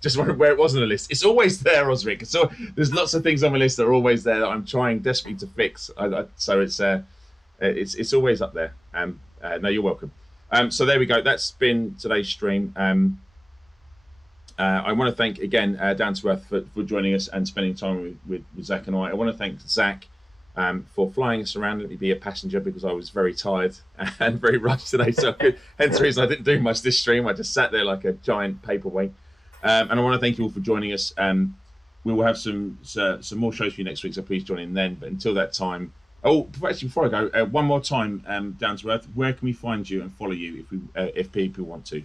Just wondering where it was on the list. It's always there, Osric. So there's lots of things on my list that are always there that I'm trying desperately to fix. So it's always up there. No, you're welcome. So there we go. That's been today's stream. I want to thank again Down to Earth for joining us and spending time with Zac and I. I want to thank Zac for flying us around. Let me be a passenger because I was very tired and very rushed today. So hence the reason I didn't do much this stream. I just sat there like a giant paperweight. And I want to thank you all for joining us. We will have some more shows for you next week, so please join in then. But until that time, actually before I go, one more time, Down to Earth, where can we find you and follow you if people want to?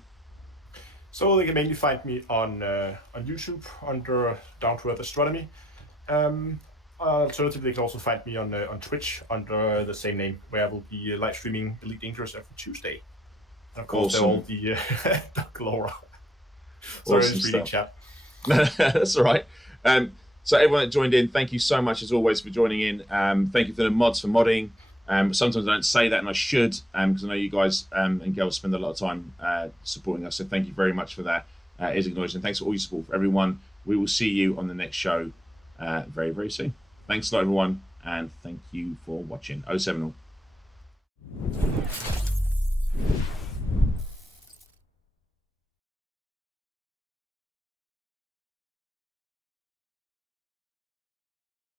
So they can mainly find me on YouTube under Down to Earth Astronomy. Alternatively, they can also find me on Twitch under the same name, where I will be live streaming Elite Dangerous every Tuesday. And of course, they're all the Galora. Sorry, Awesome just reading chat. That's all right. So everyone that joined in, thank you so much as always for joining in. Thank you for the mods for modding. Sometimes I don't say that, and I should, because I know you guys and girls spend a lot of time supporting us. So thank you very much for that. It is acknowledged, and thanks for all your support for everyone. We will see you on the next show very, very soon. Thanks a lot, everyone, and thank you for watching. 070.